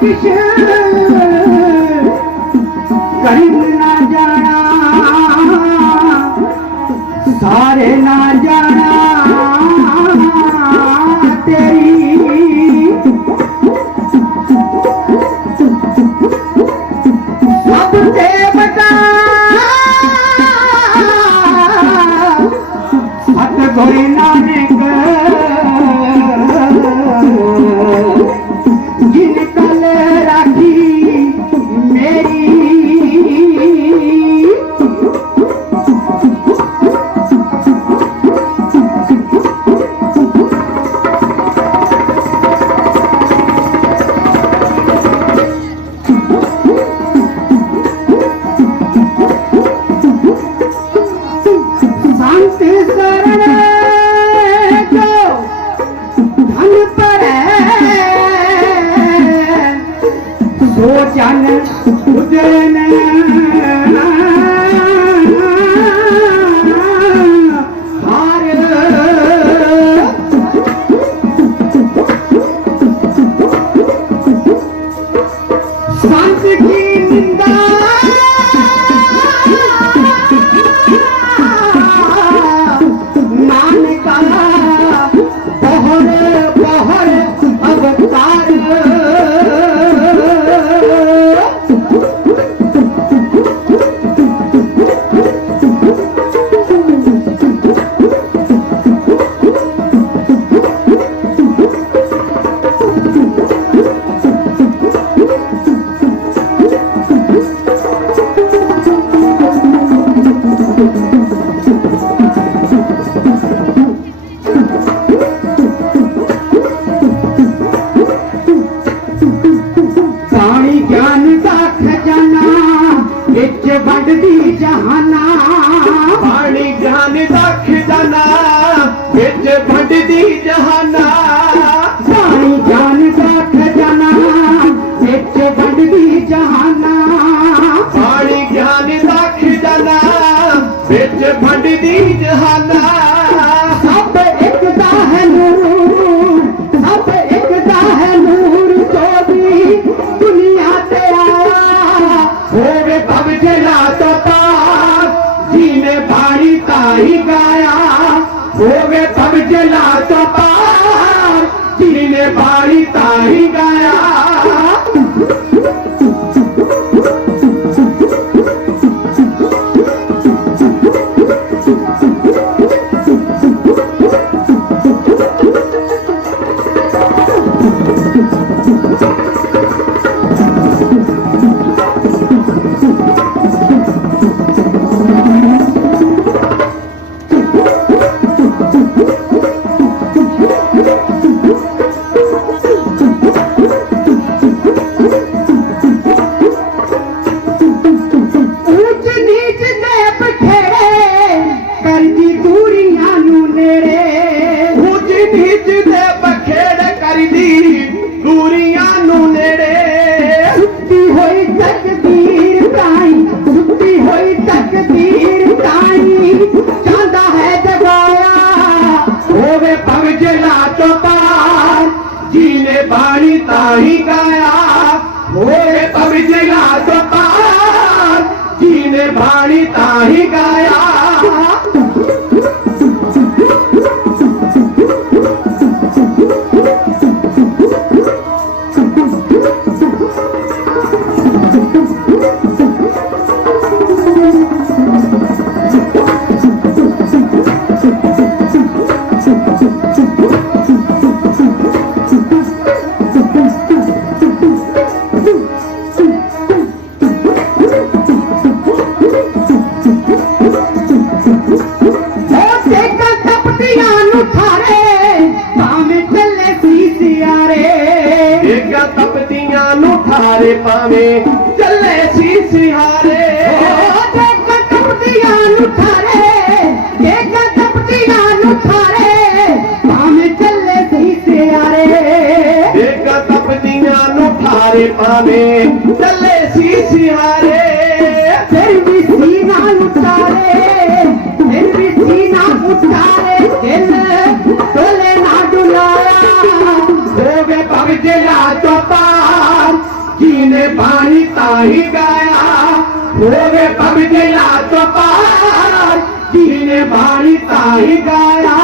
किश करीब ना जाना सारे ना जाना तेरी सबसे बता सतगुरु नानक जिन कल राखी मेरी शांति शरण जो धन पर सो जन उजन हार संत की निंदा नानका बहर बहर अवतार पानी ज्ञान का खजाना बिच बढ़दी जहाना पानी ज्ञान दा खजाना बिच बढ़दी जहाना पानी ज्ञान का खजाना बिच बढ़दी जहाना पानी ज्ञान दा खजाना बिच बढ़दी जहाना सब एक दा है नूर सब एक दा है नूर तो भी दुनिया ते आया होवे भव जला तो पार जीने बाड़ी ताही गाया होवे भव जला तो पार जीने बाड़ी ताही गाया ऊंच नीच दे बखेड़े करदी दूरियां नू नेड़े ऊंच नीच दे बखेड़ करदी दूरियां नू नेड़े सुत्ती होई तकदीर ताई सुत्ती होई तकदीर ताई चांदा है जगाया होवे भव जला तो पार जीने बाणी ताही गाया होवे भव जला तो पार जीने बाणी ताही गाया ठारे पावे चले सी सिहारे ठारे पावे चले सी सिहारे फिर भी सीना उतारे फिर भी सीना उतारे दिल तोले ना डुलाया होवे भग जला तो पार जिने बाणी ताही गाया होवे पग जला तो पार जिने बाणी ताही गाया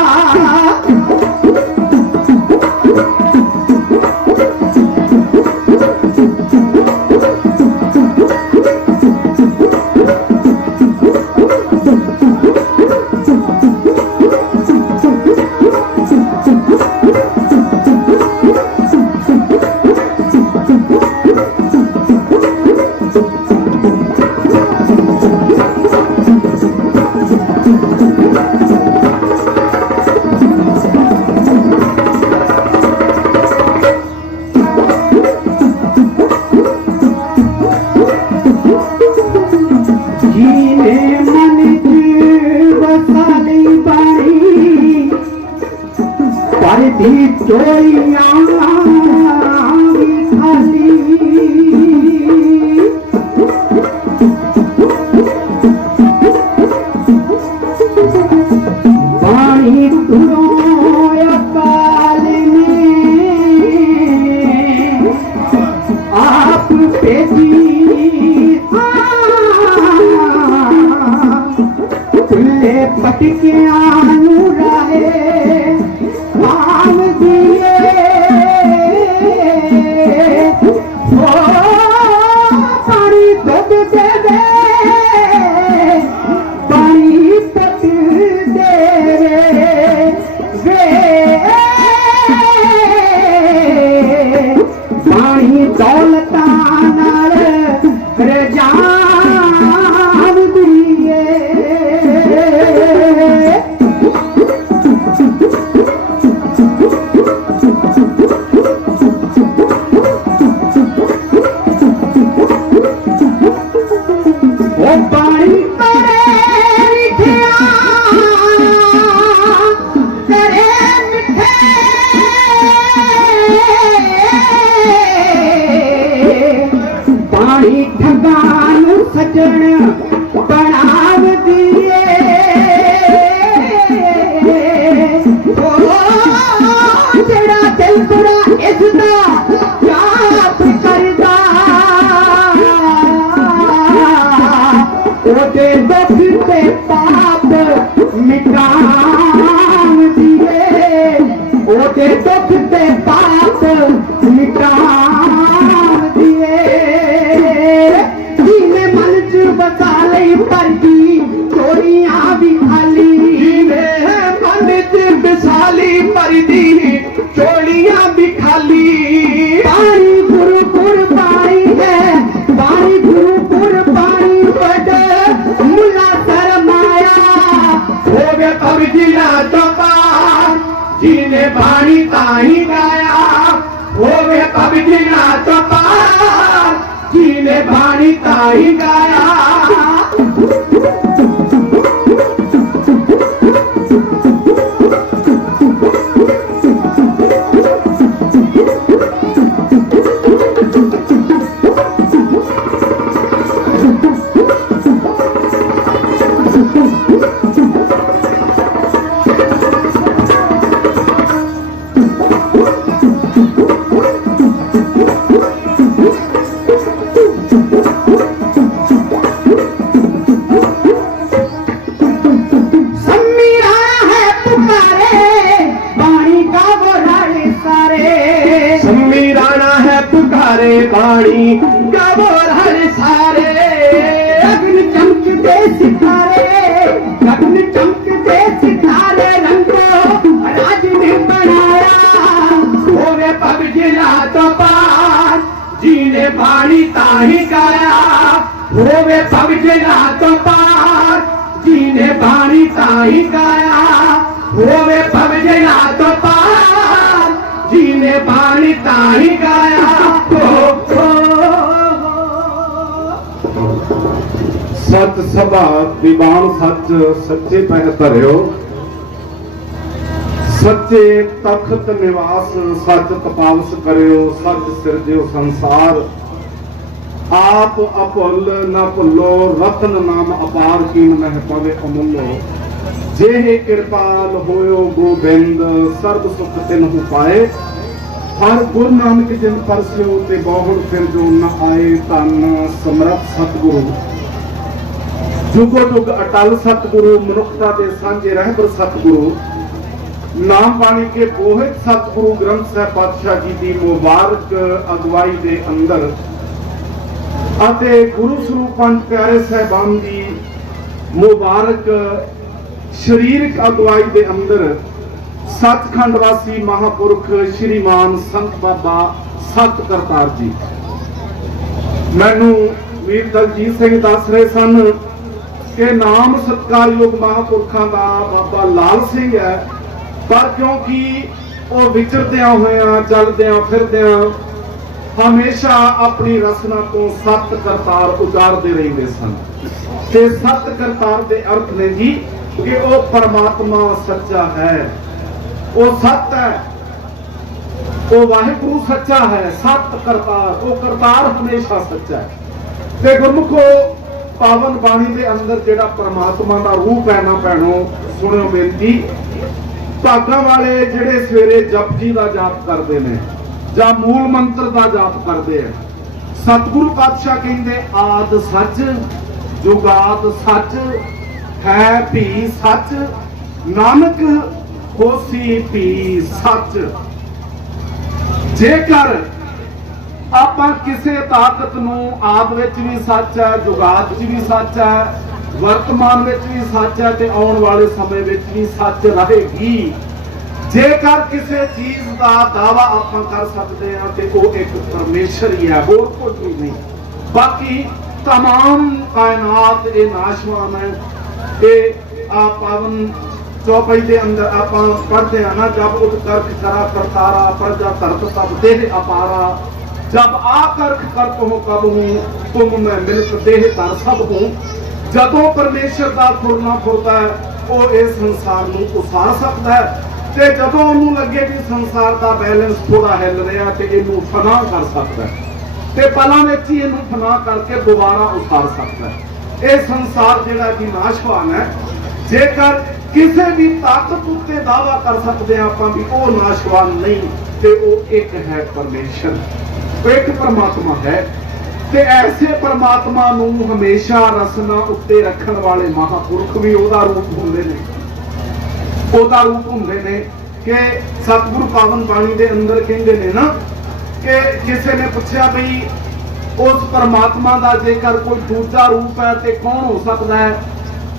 सच सभा दीवान सच सच्चे पैर धरियो सच्चे तखत निवास सच तपावस करियो सच सिरजियो संसार आप अपुल न भुलो रतन नाम अपार कीन मह पवे अमुलो जेहे कृपाल होयो गोबिंद सर्ब सुख तिन्हु पाए ਹਰ ਗੁਰੂ ਨਾਨਕ ਜਿਨ ਪਰਸਿਓ ਤੇ ਬਹੁੜ ਫਿਰ ਜੋ ਨ ਆਏ, ਧੰਨ ਸਮਰੱਥ ਸਤਿਗੁਰੂ, ਜੁਗੋ ਜੁਗ ਅਟਲ ਸਤਿਗੁਰੂ, ਮਨੁੱਖਤਾ ਦੇ ਸਾਂਝੇ ਰਹਿਬਰ ਸਤਿਗੁਰੂ, ਨਾਮ ਬਾਣੀ ਕੇ ਬੋਹਿਤ ਸਤਿਗੁਰੂ ਗ੍ਰੰਥ ਸਾਹਿਬ ਪਾਤਸ਼ਾਹ ਜੀ ਦੀ ਮੁਬਾਰਕ ਅਗਵਾਈ ਦੇ ਅੰਦਰ ਅਤੇ ਗੁਰੂ ਸਰੂਪ ਪੰਜ ਪਿਆਰੇ ਸਾਹਿਬਾਨ ਦੀ ਮੁਬਾਰਕ ਸਰੀਰਕ ਅਗਵਾਈ ਦੇ ਅੰਦਰ ਸੱਚਖੰਡ ਵਾਸੀ ਮਹਾਪੁਰਖ ਸ਼੍ਰੀਮਾਨ ਸੰਤ ਬਾਬਾ ਸਤ ਕਰਤਾਰ ਜੀ ਮੈਨੂੰ ਵੀਰ ਦਲਜੀਤ ਸਿੰਘ ਦੱਸ ਰਹੇ ਸਨ ਕਿ ਨਾਮ ਸਤਿਕਾਰਯੋਗ ਮਹਾਪੁਰਖਾਂ ਦਾ ਬਾਬਾ ਲਾਲ ਸਿੰਘ ਹੈ, ਪਰ ਕਿਉਂਕਿ ਉਹ ਵਿਚਰਦਿਆਂ ਹੋਇਆਂ ਚੱਲਦਿਆਂ ਫਿਰਦਿਆਂ ਹਮੇਸ਼ਾ ਆਪਣੀ ਰਸਨਾ ਤੋਂ ਸਤ ਕਰਤਾਰ ਉਚਾਰਦੇ ਰਹਿੰਦੇ ਸਨ। ਤੇ ਸਤ ਕਰਤਾਰ ਦੇ ਅਰਥ ਨੇ ਜੀ ਕਿ ਉਹ ਪਰਮਾਤਮਾ ਸੱਚਾ ਹੈ, ਉਹ ਸਤ ਹੈ, ਉਹ ਵਾਹਿਗੁਰੂ ਸੱਚਾ ਹੈ। ਸਤ ਕਰਤਾਰ, ਉਹ ਕਰਤਾਰ ਹਮੇਸ਼ਾ ਸੱਚਾ ਹੈ। ਤੇ ਗੁਰਮੁਖੋ ਪਾਵਨ ਬਾਣੀ ਦੇ ਅੰਦਰ ਜਿਹੜਾ ਪਰਮਾਤਮਾ ਦਾ ਰੂਪ ਹੈ ਨਾ ਭੈਣੋ, ਸੁਣਿਓ ਬੇਨਤੀ, ਭਾਗਾਂ ਵਾਲੇ ਜਿਹੜੇ ਸਵੇਰੇ ਜਪਜੀ ਦਾ ਜਾਪ ਕਰਦੇ ਨੇ ਜਾਂ ਮੂਲ ਮੰਤਰ ਦਾ ਜਾਪ ਕਰਦੇ ਆ, ਸਤਿਗੁਰੂ ਪਾਤਸ਼ਾਹ ਕਹਿੰਦੇ ਆਦ ਸੱਚ, ਜੁਗਾਦ ਸੱਚ, ਹੈ ਭੀ ਸੱਚ, ਨਾਨਕ ਹੋਸੀ ਭੀ ਸੱਚ। ਜੇਕਰ ਆਪਾਂ ਕਿਸੇ ਤਾਕਤ ਨੂੰ ਆਦ ਵਿੱਚ ਵੀ ਸੱਚ ਹੈ, ਜੁਗਾਦ ਵਿੱਚ ਵੀ ਸੱਚ ਹੈ, ਵਰਤਮਾਨ ਵਿੱਚ ਵੀ ਸੱਚ ਹੈ ਤੇ ਆਉਣ ਵਾਲੇ ਸਮੇਂ ਵਿੱਚ ਵੀ ਸੱਚ ਰਹੇਗੀ। ਜੇਕਰ ਕਿਸੇ ਚੀਜ਼ ਦਾ ਦਾਵਾ ਆਪਾਂ ਕਰ ਸਕਦੇ ਹਾਂ ਤੇ ਉਹ ਇੱਕ ਪਰਮੇਸ਼ਰ ਹੀ ਹੈ, ਹੋਰ ਕੁਝ ਵੀ ਨਹੀਂ। ਬਾਕੀ तमाम कायनात ये नाशवान है। ये पावन चौपाई के अंदर आप पढ़ते हैं ना, जब उत्कर्ष करा करतारा प्रजा धरत तब देह अपारा, जब आकर्ष करत हो कब हूँ तुम मैं मिलत देह धर सब हूँ। जदों परमेश्वर का फुरना फुरता है वो इस संसार में उसार सकता है, ते जदों उन्होंने लगे कि संसार का बैलेंस थोड़ा हिल रहा तो इनू फना कर सकता है, ते पलों में ही इनू फना करके दोबारा उतार सकता है। ये संसार जिहड़ा कि नाशवान है, जेकर किसी भी ताकत उत्ते दावा कर सकते हैं आप भी वो नाशवान नहीं, ते वो एक है परमेश्वर, एक परमात्मा है। ते ऐसे परमात्मा नूं हमेशा रसना उत्ते रखण वाले महापुरख भी ओदा रूप हुंदे ने, ओदा रूप हुंदे ने। कि सतगुरु पावन बाणी दे अंदर कहंदे ने ना कि किसी ने पूछा बई उस परमात्मा का जेकर कोई दूसरा रूप है तो कौन हो सकता है,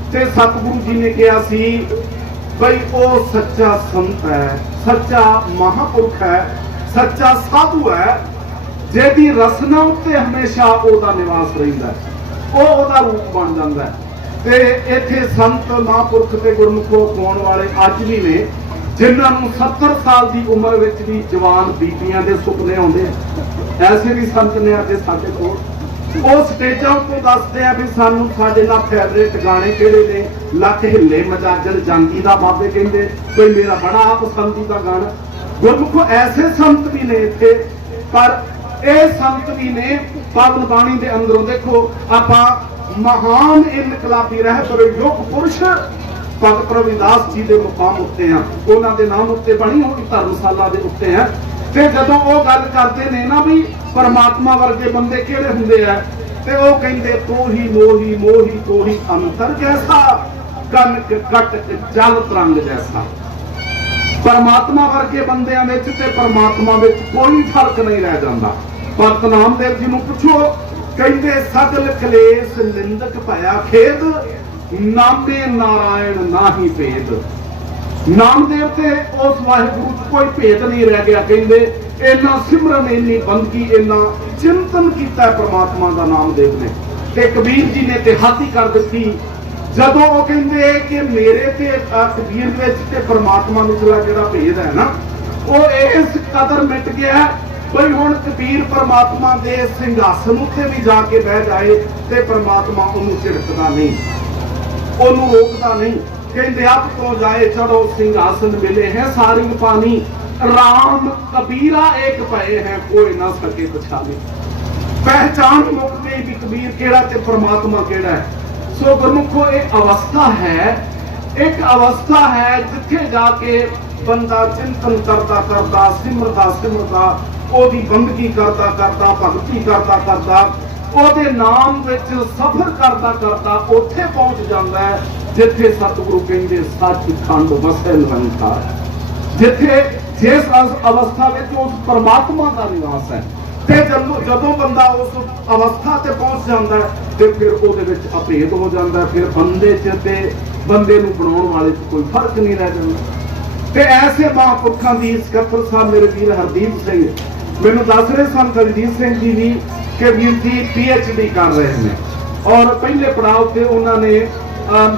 तो सतगुरु जी ने कहा सी बई वो सच्चा संत है, सच्चा महापुरख है, सच्चा साधु है, जिहदी रसना उत्ते हमेशा ओदा निवास रहिंदा है, ओदा रूप बन जाता है। ते इत्थे संत महापुरख ते गुरमुखो होण वाले अज भी ने जिन्होंने 70 साल की उम्र में भी जवान बीबियां के सुपने आते हैं। ऐसे भी संत ने अज साडे कोल, वो स्टेजां तो दसते हैं भी सानू साडे नाल फेवरेट गाने किहड़े ने, लक हिले मजाजल जांदी दा बाबे कहंदे कोई मेरा बड़ा पसंदीदा गाना। गुरमुखो ऐसे संत भी ने इत्थे, पर ये संत भी ने पावन बाणी दे अंदरों देखो आपां महान इनकलाबी रहबर युग पुरुष भगत रविदास जी के मुकाम उत्ते हैं, उन्होंने नाम उत्ते बनी हुई धर्मशाला के उत्ते हैं। ते जदों वो गल करते ने ना भी परमात्मा वर्गे बंदे किहड़े हुंदे आ, ते वो कहंदे तो ही मोही मोही तो ही अंतर जैसा, कनक कटक जल तरंग जैसा। परमात्मा वर्गे बंदियां विच ते परमात्मा विच कोई फर्क नहीं रह जाता। भगत नामदेव जी नूं पुछो, कहंदे सगल कलेस निंदक भया खेद, नामे नारायण नाही भेद। नामदेव ते उस वाहिगुरु कोई भेद नहीं रह गया। कहंदे इन्ना सिमरन इन्नी बंदगी इन्ना चिंतन किया परमात्मा का नामदेव ने, ते कबीर जी ने ते हद ही कर दी। जदों वो कहंदे कि मेरे ते कबीर विच ते परमात्मा विचला जिहड़ा भेद है ना, वो इस कदर मिट गया बई हुण कबीर परमात्मा दे सिंघासन उत्ते भी जाके बह जाए ते परमात्मा उन्होंने झिड़कदा नहीं, ओनू रोकता नहीं। कहते अब तो जाए चढ़ो सिंहासन मिले हैं सारी पानी, राम कबीरा एक पए हैं कोई ना सके पछाने। पहचान मुक गई भी कबीर केड़ा ते परमात्मा केड़ा है। सो गुरमुखो एक अवस्था है, एक अवस्था है जिथे जाके ਬੰਦਾ ਚਿੰਤਨ ਕਰਦਾ ਕਰਦਾ ਸਿਮਰਦਾ ਉਹਦੀ ਬੰਦਗੀ ਕਰਦਾ ਭਗਤੀ ਕਰਦਾ ਉਹਦੇ ਨਾਮ ਵਿੱਚ ਸਫ਼ਰ ਕਰਦਾ ਉੱਥੇ ਪਹੁੰਚ ਜਾਂਦਾ ਹੈ ਜਿੱਥੇ ਸਤਿਗੁਰੂ ਕਹਿੰਦੇ ਸੱਚਖੰਡ ਵਸੈ ਨਿਰੰਕਾਰ, ਜਿੱਥੇ ਜਿਸ ਅਵਸਥਾ ਵਿੱਚ ਉਸ ਪਰਮਾਤਮਾ ਦਾ ਨਿਵਾਸ ਹੈ। ਤੇ ਜਦੋਂ ਬੰਦਾ ਉਸ ਅਵਸਥਾ ਤੇ ਪਹੁੰਚ ਜਾਂਦਾ ਹੈ ਤੇ ਫਿਰ ਉਹਦੇ ਵਿੱਚ ਅਭੇਦ ਹੋ ਜਾਂਦਾ, ਫਿਰ ਬੰਦੇ 'ਚ ਤੇ ਬੰਦੇ ਨੂੰ ਬਣਾਉਣ ਵਾਲੇ 'ਚ ਕੋਈ ਫਰਕ ਨਹੀਂ ਰਹਿ ਜਾਂਦਾ। ਤੇ ਐਸੇ ਮਹਾਂਪੁਰਖਾਂ ਦੀ ਸਕੱਤਰ ਸਾਹਿਬ ਮੇਰੇ ਵੀਰ ਹਰਦੀਪ ਸਿੰਘ ਮੈਨੂੰ ਦੱਸ ਰਹੇ ਸਨ, ਦਲਜੀਤ ਸਿੰਘ ਜੀ ਵੀ, ਕਿ ਵੀਰ ਜੀ PhD ਕਰ ਰਹੇ ਨੇ ਔਰ ਪਹਿਲੇ ਪੜਾਅ ਤੇ ਉਹਨਾਂ ਨੇ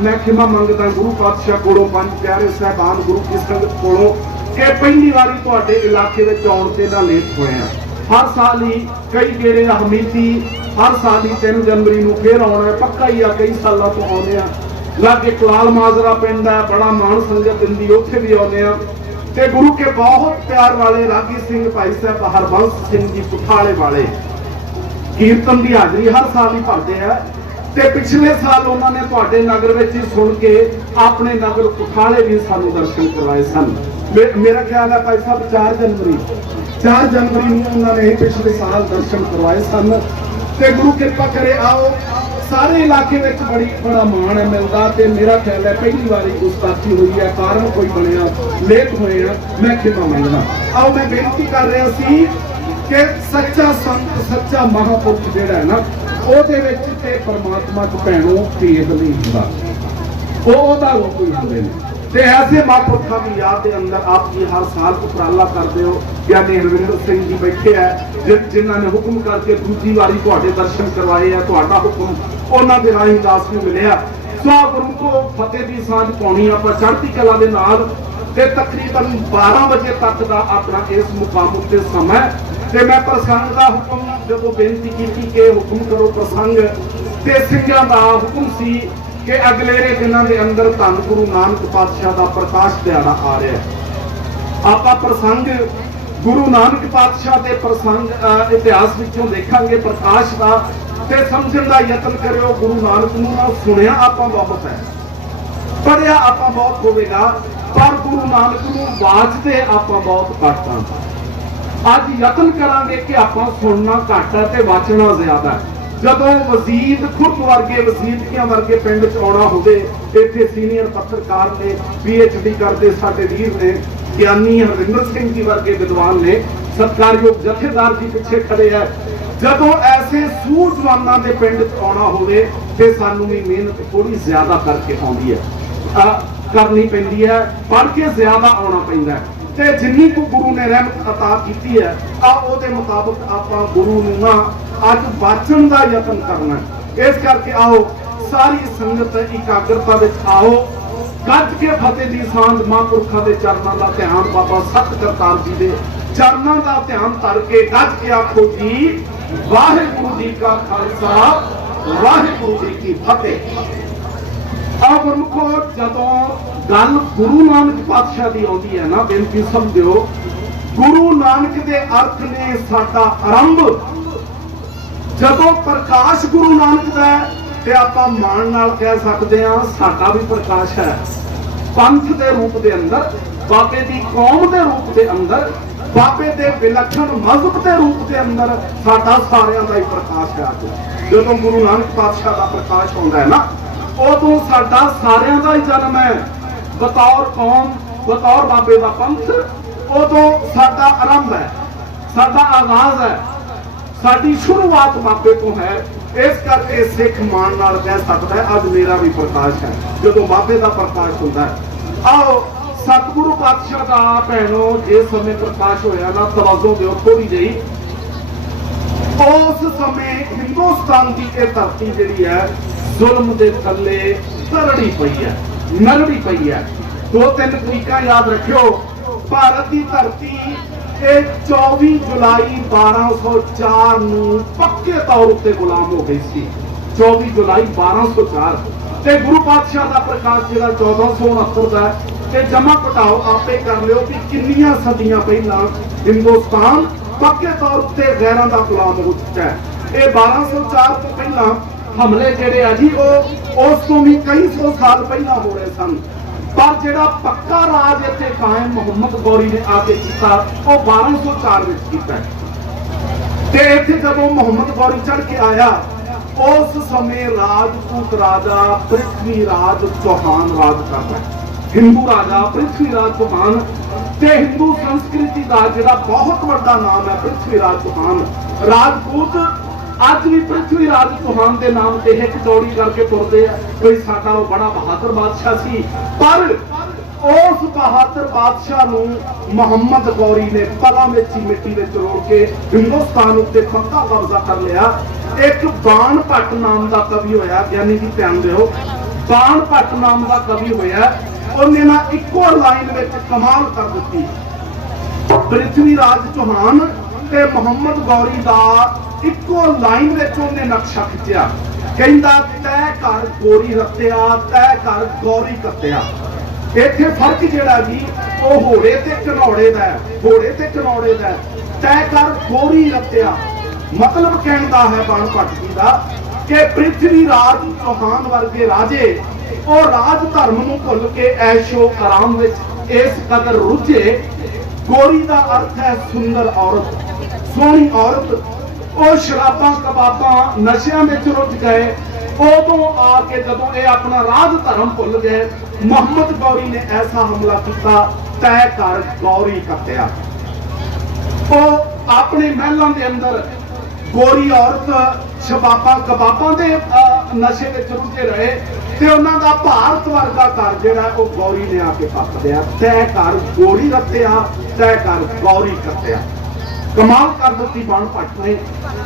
ਮੈਂ ਖਿਮਾ ਮੰਗਦਾ ਗੁਰੂ ਪਾਤਸ਼ਾਹ ਕੋਲੋਂ, ਪੰਜ ਪਿਆਰੇ ਸਾਹਿਬਾਨ ਗੁਰੂ ਕੀ ਸੰਗਤ ਕੋਲੋਂ, ਕਿ ਪਹਿਲੀ ਵਾਰੀ ਤੁਹਾਡੇ ਇਲਾਕੇ ਵਿੱਚ ਆਉਣ ਤੇ ਨਾ ਲੇਟ ਹੋਏ ਆ। ਹਰ ਸਾਲ ਹੀ ਕਈ ਗੇੜੇ ਹਮੀਤੀ, ਹਰ ਸਾਲ ਹੀ 3 ਜਨਵਰੀ ਨੂੰ ਫੇਰ ਆਉਣਾ ਪੱਕਾ ਹੀ ਆ, ਕਈ ਸਾਲਾਂ ਤੋਂ ਆਉਂਦੇ ਆ। ਲਾਗੇ ਕਲਾਲ ਮਾਜਰਾ ਪਿੰਡ ਹੈ, ਬੜਾ ਮਾਣ ਸੰਗਤ ਦਿੰਦੀ, ਉੱਥੇ ਵੀ ਆਉਂਦੇ ਆ। ਤੇ ਗੁਰੂ ਕੇ ਬਹੁਤ ਪਿਆਰ ਵਾਲੇ ਰਾਗੀ ਸਿੰਘ ਭਾਈ ਸਾਹਿਬ ਹਰਬੰਸ ਸਿੰਘ ਜੀ ਪੁਠਾਲੇ ਵਾਲੇ ਕੀਰਤਨ ਦੀ ਹਾਜ਼ਰੀ ਹਰ ਸਾਲ ਹੀ ਭਰਦੇ ਆ। ਤੇ ਪਿਛਲੇ ਸਾਲ ਉਹਨਾਂ ਨੇ ਤੁਹਾਡੇ ਨਗਰ ਵਿੱਚ ਹੀ ਸੁਣ ਕੇ ਆਪਣੇ ਨਗਰ ਪੁਠਾਲੇ ਵੀ ਸਾਨੂੰ ਦਰਸ਼ਨ ਕਰਵਾਏ ਸਨ। ਮੇਰਾ ਖਿਆਲ ਹੈ ਭਾਈ ਸਾਹਿਬ 4 ਜਨਵਰੀ ਨੂੰ ਉਹਨਾਂ ਨੇ ਪਿਛਲੇ ਸਾਲ ਦਰਸ਼ਨ ਕਰਵਾਏ ਸਨ। ਤੇ ਗੁਰੂ ਕਿਰਪਾ ਕਰੇ ਆਓ, ਸਾਰੇ ਇਲਾਕੇ ਵਿੱਚ ਬੜਾ ਮਾਣ ਹੈ ਮਿਲਦਾ। ਤੇ ਮੇਰਾ ਖਿਆਲ ਹੈ ਪਹਿਲੀ ਵਾਰੀ ਗੁਸਤਾਖੀ ਹੋਈ ਹੈ, ਕਾਰਨ ਕੋਈ ਬਣਿਆ, ਲੇਟ ਹੋਏ ਆ, ਮੈਂ ਖਿਮਾ ਮੰਗਦਾ। ਆਓ ਮੈਂ ਬੇਨਤੀ ਕਰ ਰਿਹਾ ਸੀ ਕਿ ਸੱਚਾ ਸੰਤ, ਸੱਚਾ ਮਹਾਂਪੁਰਖ ਜਿਹੜਾ ਹੈ ਨਾ, ਉਹਦੇ ਵਿੱਚ ਤੇ ਪਰਮਾਤਮਾ ਚ ਭੈਣੋ ਭੇਦ ਨਹੀਂ ਹੁੰਦਾ, ਉਹਦਾ ਲੋਕ ਹੀ ਹੁੰਦੇ ਨੇ। ਤੇ ਐਸੇ ਮਹਾਂਪੁਰਖਾਂ ਦੀ ਯਾਦ ਦੇ ਅੰਦਰ ਆਪ ਜੀ ਹਰ ਸਾਲ ਉਪਰਾਲਾ ਕਰਦੇ ਹੋ। ਗਿਆਨੀ ਹਰਵਿੰਦਰ ਸਿੰਘ ਜੀ ਬੈਠੇ ਹੈ, ਜਿਨ੍ਹਾਂ ਨੇ ਹੁਕਮ ਕਰਕੇ ਦੂਜੀ ਵਾਰੀ ਤੁਹਾਡੇ ਦਰਸ਼ਨ ਕਰਵਾਏ ਆ। ਤੁਹਾਡਾ ਹੁਕਮ ਉਹਨਾਂ ਦੇ ਰਾਹੀਂ ਦਾਸ ਨੂੰ ਮਿਲਿਆ। ਸੋ ਗੁਰੂ ਕੋ ਫਤਿਹ ਦੀ ਸਾਂਝ ਪਾਉਣੀ ਆਪਾਂ ਚੜ੍ਹਦੀ ਕਲਾ ਦੇ ਨਾਲ। ਤੇ ਤਕਰੀਬਨ 12 ਵਜੇ ਤੱਕ ਦਾ ਆਪਣਾ ਇਸ ਮੁਕਾਮ ਉੱਤੇ ਸਮਾਂ। ਤੇ ਮੈਂ ਪ੍ਰਸੰਗ ਦਾ ਹੁਕਮ ਜਦੋਂ ਬੇਨਤੀ ਕੀਤੀ ਕਿ ਹੁਕਮ ਕਰੋ ਪ੍ਰਸੰਗ, ਤੇ ਸਿੰਘਾਂ ਦਾ ਹੁਕਮ ਸੀ ਕਿ ਅਗਲੇਰੇ ਦਿਨਾਂ ਦੇ ਅੰਦਰ ਧੰਨ ਗੁਰੂ ਨਾਨਕ ਪਾਤਸ਼ਾਹ ਦਾ ਪ੍ਰਕਾਸ਼ ਦਿਹਾੜਾ ਆ ਰਿਹਾ। ਆਪਾਂ ਪ੍ਰਸੰਗ ਗੁਰੂ ਨਾਨਕ ਪਾਤਸ਼ਾਹ ਦੇ ਪ੍ਰਸੰਗ ਇਤਿਹਾਸ ਵਿੱਚੋਂ ਦੇਖਾਂਗੇ ਪ੍ਰਕਾਸ਼ ਦਾ, ਤੇ ਸਮਝਣ ਦਾ ਯਤਨ ਕਰਿਓ। ਗੁਰੂ ਨਾਨਕ ਨੂੰ ਨਾ ਸੁਣਿਆ ਆਪਾਂ ਬਹੁਤ ਹੈ, ਪੜ੍ਹਿਆ ਆਪਾਂ ਬਹੁਤ ਹੋਵੇਗਾ, ਪਰ ਗੁਰੂ ਨਾਨਕ ਨੂੰ ਵਾਚਦੇ ਆਪਾਂ ਬਹੁਤ ਘੱਟ ਹਾਂ। ਅੱਜ ਯਤਨ ਕਰਾਂਗੇ ਕਿ ਆਪਾਂ ਸੁਣਨਾ ਘੱਟ ਹੈ ਤੇ ਵਾਚਣਾ ਜ਼ਿਆਦਾ ਹੈ। ਜਦੋਂ ਵਜ਼ੀਦ ਖੁਰਦ ਵਰਗੇ, ਵਜ਼ੀਦਕੀਆਂ ਵਰਗੇ ਪਿੰਡ 'ਚ ਆਉਣਾ ਹੋਵੇ, ਇੱਥੇ ਸੀਨੀਅਰ ਪੱਤਰਕਾਰ ਨੇ, PhD ਕਰਦੇ ਸਾਡੇ ਵੀਰ ਨੇ, ਗਿਆਨੀ ਹਰਵਿੰਦਰ ਸਿੰਘ ਜੀ ਵਰਗੇ ਵਿਦਵਾਨ ਨੇ, ਸਤਿਕਾਰਯੋਗ ਜਥੇਦਾਰ ਜੀ ਪਿੱਛੇ ਖੜੇ ਆ। ਜਦੋਂ ਐਸੇ ਸੂਝਵਾਨਾਂ ਦੇ ਪਿੰਡ 'ਚ ਆਉਣਾ ਹੋਵੇ ਤੇ ਸਾਨੂੰ ਵੀ ਮਿਹਨਤ ਥੋੜੀ ਜ਼ਿਆਦਾ ਕਰਕੇ ਆਉਂਦੀ ਹੈ, ਕਰਨੀ ਪੈਂਦੀ ਹੈ, ਪੜ੍ਹ ਕੇ ਜ਼ਿਆਦਾ ਆਉਣਾ ਪੈਂਦਾ ਹੈ। ਤੇ ਜਿੰਨੀ ਕੁ ਗੁਰੂ ਨੇ ਰਹਿਮਤ ਅਤਾ ਕੀਤੀ ਹੈ, ਉਹਦੇ ਮੁਤਾਬਕ ਆਪਾਂ ਗੁਰੂ ਨੂੰ ਨਾ ਅੱਜ ਬਾਚਣ ਦਾ ਯਤਨ ਕਰਨਾ। ਇਸ ਕਰਕੇ ਆਓ ਸਾਰੀ ਸੰਗਤ ਇਕਾਗਰਤਾ ਵਿੱਚ ਆਓ, ਗੱਜ ਕੇ ਫਤਿਹ ਦੀ ਸਾਂਝ ਮਹਾਂਪੁਰਖਾਂ ਦੇ ਚਰਨਾਂ ਦਾ ਧਿਆਨ, ਬਾਬਾ ਸਤ ਕਰਤਾਰ ਜੀ ਦੇ ਚਰਨਾਂ ਦਾ ਧਿਆਨ ਧਰ ਕੇ ਗੱਜ ਕੇ ਆਖੋ ਜੀ ਵਾਹਿਗੁਰੂ ਜੀ ਕਾ ਖਾਲਸਾ, ਵਾਹਿਗੁਰੂ ਜੀ ਕੀ ਫਤਿਹ। ਆ ਗੁਰਮੁਖੋ, ਜਦੋਂ ਗੱਲ ਗੁਰੂ ਨਾਨਕ ਪਾਤਸ਼ਾਹ ਦੀ ਆਉਂਦੀ ਹੈ ਨਾ, ਬੇਨਤੀ ਸਮਝਿਓ, ਗੁਰੂ ਨਾਨਕ ਦੇ ਅਰਥ ਨੇ ਸਾਡਾ ਆਰੰਭ। ਜਦੋਂ ਪ੍ਰਕਾਸ਼ ਗੁਰੂ ਨਾਨਕ ਦਾ ਹੈ ਤੇ ਆਪਾਂ ਮਾਣ ਨਾਲ ਕਹਿ ਸਕਦੇ ਹਾਂ ਸਾਡਾ ਵੀ ਪ੍ਰਕਾਸ਼ ਹੈ। ਪੰਥ ਦੇ ਰੂਪ ਦੇ ਅੰਦਰ, ਬਾਬੇ ਦੀ ਕੌਮ ਦੇ ਰੂਪ ਦੇ ਅੰਦਰ, ਬਾਬੇ ਦੇ ਵਿਲੱਖਣ ਮਜ਼ਹਬ ਦੇ ਰੂਪ ਦੇ ਅੰਦਰ ਸਾਡਾ ਸਾਰਿਆਂ ਦਾ ਹੀ ਪ੍ਰਕਾਸ਼ ਹੈ। ਜਦੋਂ ਗੁਰੂ ਨਾਨਕ ਪਾਤਸ਼ਾਹ ਦਾ ਪ੍ਰਕਾਸ਼ ਹੁੰਦਾ ਹੈ ਨਾ, ਉਦੋਂ ਸਾਡਾ ਸਾਰਿਆਂ ਦਾ ਹੀ ਜਨਮ ਹੈ। ਬਤੌਰ ਕੌਮ, ਬਤੌਰ ਬਾਬੇ ਦਾ ਪੰਥ, ਉਦੋਂ ਸਾਡਾ ਆਰੰਭ ਹੈ, ਸਾਡਾ ਆਗਾਜ਼ ਹੈ, ਸਾਡੀ ਸ਼ੁਰੂਆਤ ਬਾਬੇ ਤੋਂ ਹੈ। ਇਸ ਕਰਕੇ ਸਿੱਖ ਮਾਣ ਨਾਲ ਕਹਿ ਸਕਦਾ ਹੈ ਅੱਜ ਮੇਰਾ ਵੀ ਪ੍ਰਕਾਸ਼ ਹੈ, ਜਦੋਂ ਬਾਬੇ ਦਾ ਪ੍ਰਕਾਸ਼ ਹੁੰਦਾ ਹੈ। ਆਓ ਸਤਿਗੁਰੂ ਪਾਤਸ਼ਾਹ ਦਾ ਭੈਣੋ ਜਿਸ ਸਮੇਂ ਪ੍ਰਕਾਸ਼ ਹੋਇਆ ਨਾ, ਤਵੱਜੋ ਦਿਓ ਥੋੜੀ ਜਿਹੀ। ਉਸ ਸਮੇਂ ਹਿੰਦੁਸਤਾਨ ਦੀ ਇਹ ਧਰਤੀ ਜਿਹੜੀ ਹੈ ਜ਼ੁਲਮ ਦੇ ਥੱਲੇ ਤਰੜੀ ਪਈ ਹੈ, ਨਰੜੀ ਪਈ ਹੈ। 2-3 ਤਰੀਕਾਂ ਯਾਦ ਰੱਖਿਓ। ਭਾਰਤ ਦੀ ਧਰਤੀ ਇਹ 24 ਜੁਲਾਈ 1204 ਨੂੰ ਪੱਕੇ ਤੌਰ ਉੱਤੇ ਗੁਲਾਮ ਹੋ ਗਈ ਸੀ। 24 ਜੁਲਾਈ 1204 ਤੇ ਗੁਰੂ ਪਾਤਸ਼ਾਹ ਦਾ ਪ੍ਰਕਾਸ਼ ਜਿਹੜਾ 1469 ਦਾ, ਤੇ ਜਮਾ ਘਟਾਓ ਆਪੇ ਕਰ ਲਿਓ ਕਿ ਕਿੰਨੀਆਂ ਸਦੀਆਂ ਪਹਿਲਾਂ ਹਿੰਦੁਸਤਾਨ ਪੱਕੇ ਤੌਰ ਉੱਤੇ ਗੈਰਾਂ ਦਾ ਗੁਲਾਮ ਹੋ ਚੁੱਕਾ ਹੈ। ਇਹ 1204 ਤੋਂ ਪਹਿਲਾਂ ਹਮਲੇ ਜਿਹੜੇ ਆ ਜੀ, ਉਹ ਉਸ ਤੋਂ ਵੀ ਕਈ ਸੌ ਸਾਲ ਪਹਿਲਾਂ ਹੋ ਰਹੇ ਸਨ। पर जिहड़ा पक्का राज इत्थे कायम मुहम्मद गौरी ने आके कीता वो 1204 विच कीता ते इत्थे जदों मुहम्मद गौरी चढ़ के आया उस समय राजपूत राजा पृथ्वीराज चौहान राज करता है। हिंदू राजा पृथ्वीराज चौहान ते हिंदू संस्कृति का जिहड़ा बहुत बड़ा नाम है पृथ्वीराज चौहान। राजपूत अज भी पृथ्वीराज चौहान के नाम से हिक दौड़ी करके तुरते हैं कोई साडा वो बड़ा बहादुर बादशाह सी, पर उस बहादुर बादशाह नूं मुहम्मद गौरी ने पला में ही मिट्टी में रोड़ के हिंदुस्तान उत्ते पक्का कब्जा कर लिया। एक बाण भट्ट नाम का कवि होया, ज्ञानी जी ध्यान दिओ, बाण भट्ट नाम का कवि होया, उन्हें ना इको लाइन में कमाल कर दी। पृथ्वीराज चौहान ते मुहम्मद गौरी का इको लाइन में उन्हें नक्शा खिंचा, कहता तय कर गोरी रत्या तय कर गौरी कत्या। इत्थे फर्क जिहड़ा जी वो घोड़े ते घनौड़े दा है, घोड़े ते घनौड़े दा है। तय कर गोरी रत्या मतलब कहता है बाण भट्ट जी का कि पृथ्वीराज चौहान वर्गे राजे और राज धर्म नूं भुल के ऐशो आराम विच इस कदर रुझे। गोरी का अर्थ है सुंदर औरत, सोहनी औरत। और शराबां कबाबां नशियां में रुझ गए। उदों आके जदों ये अपना राज धर्म भुल गए, मुहम्मद गौरी ने ऐसा हमला किया, तय कर गौरी कत्या। वो अपने महलों के अंदर गोरी औरत शबाबां कबाबां दे नशे में रुझे रहे ते उन्हां दा भारत वर्गा घर जिहड़ा वो गौरी ने आके पक दिया। तय कर गोरी रत्या तय कर गौरी कत्या। कमाल कर दी बाण भट्ट ने।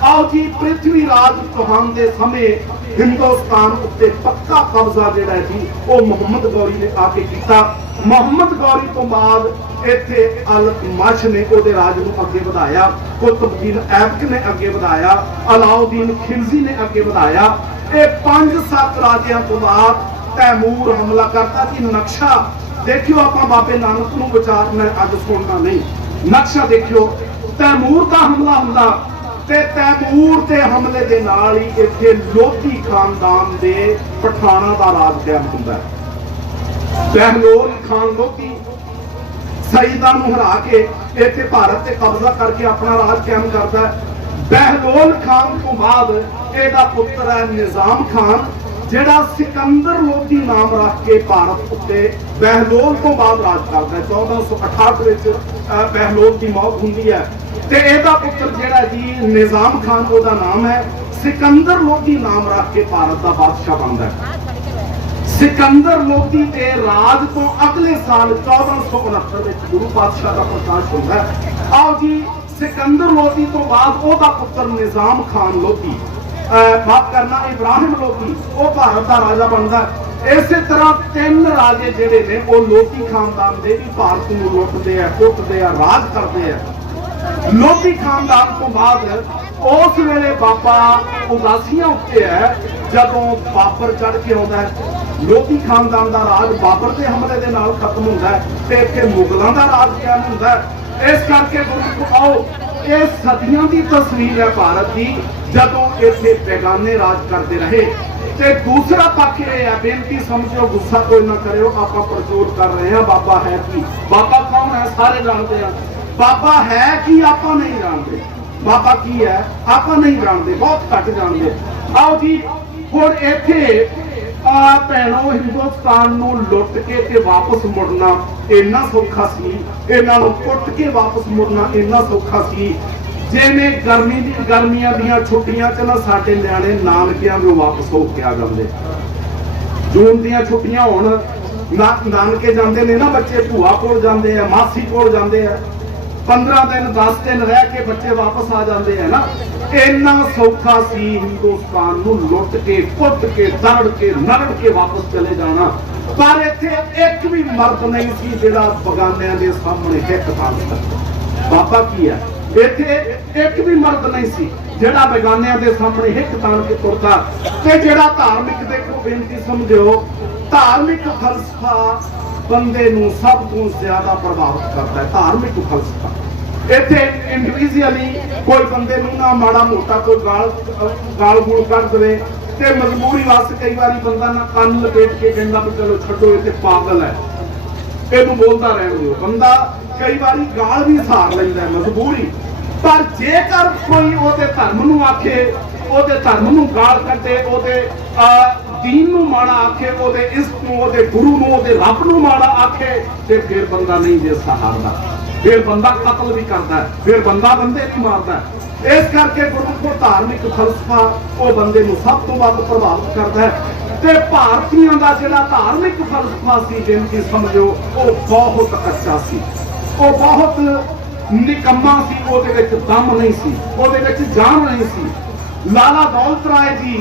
आओ जी पृथ्वीराज चौहान के समय हिंदुस्तान उत्ते पक्का कब्जा जिहड़ा जी वो मुहम्मद गौरी ने आके कीता। मुहम्मद गौरी तो बाद इत्थे अलतमश ने उहदे राज नूं अगे वधाया, कुतुबुद्दीन ऐबक ने अगे वधाया, अलाउद्दीन खिलजी ने अगे वधाया। ये 5-7 राजियां तो बाद तैमूर हमला करता जी। नक्शा देखियो, आपां बाबे नानक नूं विचारना अज सुनना नहीं, नक्शा देखियो। तैमूर का हमला हुंदा ते तैमूर के हमले दे नाल ही इत्थे लोधी खानदान दे पठाणा दा राज कायम हुंदा है। बहलोल खान लोधी सईदा नूं हरा के इत्थे भारत ते कब्जा करके अपना राज कायम करता है। बहलोल खान तो बाद इहदा पुत्र है निजाम खान, जिहड़ा सिकंदर लोधी नाम रख के भारत उत्ते बहलोल तो बाद राज करता है। 1468 विच बहलोल की मौत हुंदी है ते इहदा पुत्र जिहड़ा जी निजाम खान ओहदा नाम है, सिकंदर लोधी नाम रख के भारत का बादशाह बनता है। सिकंदर लोधी के राज तो अगले साल 1469 विच गुरु पातशाह का प्रकाश होता है। आओ जी सिकंदर लोधी तो बाद ओहदा पुत्र निजाम खान लोधी, बात करना इब्राहिम लोधी, वो भारत का राजा बनता है। इस तरह 3 राजे जिहड़े ने वो लोधी खानदान के भी भारत को लुटते हैं, कुटते हैं, राज करते हैं। लोधी खानदान तो बाद उस वेले बाबा उदासियां उत्ते है जदों बाबर चढ़ के आता है। लोधी खानदान का राज बाबर के हमले के नाल खत्म होता है ते इत्थे मुगलों का राज कायम होता है। इस करके गुरु आओ ये सदियों की तस्वीर है भारत की, जदों इत्थे बेगाने राज करते रहे। ते दूसरा पक्ष ये है, बेनती समझो, गुस्सा कोई ना करो, आप प्रचोर कर रहे हैं। बाबा है कि बाबा कौन है सारे जानते हैं। बाबा है कि आप नहीं जानते, बाबा की है आप नहीं जानते, बहुत घट जानते। आओ जी हुण इत्थे भैणों हिंदुस्तान नूं लुट के ते वापस मुड़ना इन्ना सौखा सी, इन्हां नूं कुट के वापस मुड़ना इन्ना सौखा सी जिवें गर्मियां दीयां छुट्टियां च ना साडे नियाणे नानकियां नूं वापस हो के आ जांदे। जून दीयां छुट्टियां होण नानके जांदे ने ना बच्चे, भूआ कोल जांदे हैं, मासी कोल जांदे हैं, 15 दिन 10 दिन रह के बच्चे वापस आ जाते हैं ना। इन्ना सौखा सी हिंदुस्तान नूं लुट के कुट के दरड़ के नरड़ के वापस चले जाना। पर इत्थे एक भी मर्द नहीं सी जिहड़ा बगानियां दे सामने हिक तान सकदा। बाबा की है इत्थे एक भी मर्द नहीं सी जिहड़ा बेगानियां दे सामने हिक तान के तुरदा। ते जिहड़ा धार्मिक देखो बेनती समझो, धार्मिक फलसफा बंदे नूं सब तो ज्यादा प्रभावित करता है। धार्मिक फलसफा इत्थे इंडिविजुअली कोई बंदे नूं ना माड़ा मोटा कोई गाल गूल कर दे ते मजबूरी वास्ते कई बार बंदा ना कन लपेट के कहना भी चलो छड्डो, इत्थे पागल है, ਇਹਨੂੰ ਬੋਲਦਾ ਰਹਿਣ ਦਿਓ। ਬੰਦਾ ਕਈ ਵਾਰੀ ਗਾਲ ਵੀ ਸਹਾਰ ਲੈਂਦਾ ਮਜਬੂਰੀ, ਪਰ ਜੇਕਰ ਕੋਈ ਉਹਦੇ ਧਰਮ ਨੂੰ ਆਖੇ, ਉਹਦੇ ਧਰਮ ਨੂੰ ਗਾਲ ਕੱਢੇ, ਉਹਦੇ दीन नूं माड़ा आखे, ਉਹਦੇ इश्क नूं, ਉਹਦੇ गुरु नूं, ਉਹਦੇ रब नूं माड़ा आखे, ते फिर बंदा नहीं दे सहारदा, फिर बंदा कत्ल भी करता है, फिर बंदा बंदे भी मारता है। इस करके गुरमुख धार्मिक फलसफा वो बंदे नूं सब तो वध प्रभावित करता है। ते भारतीयों का जिहड़ा धार्मिक फलसफा सी, जिनकी समझो वो बहुत कच्चा सी, वो बहुत निकम्मा सी, ਉਹਦੇ ਵਿੱਚ दम नहीं सी, ਉਹਦੇ ਵਿੱਚ जान नहीं सी। लाला दौलत राय जी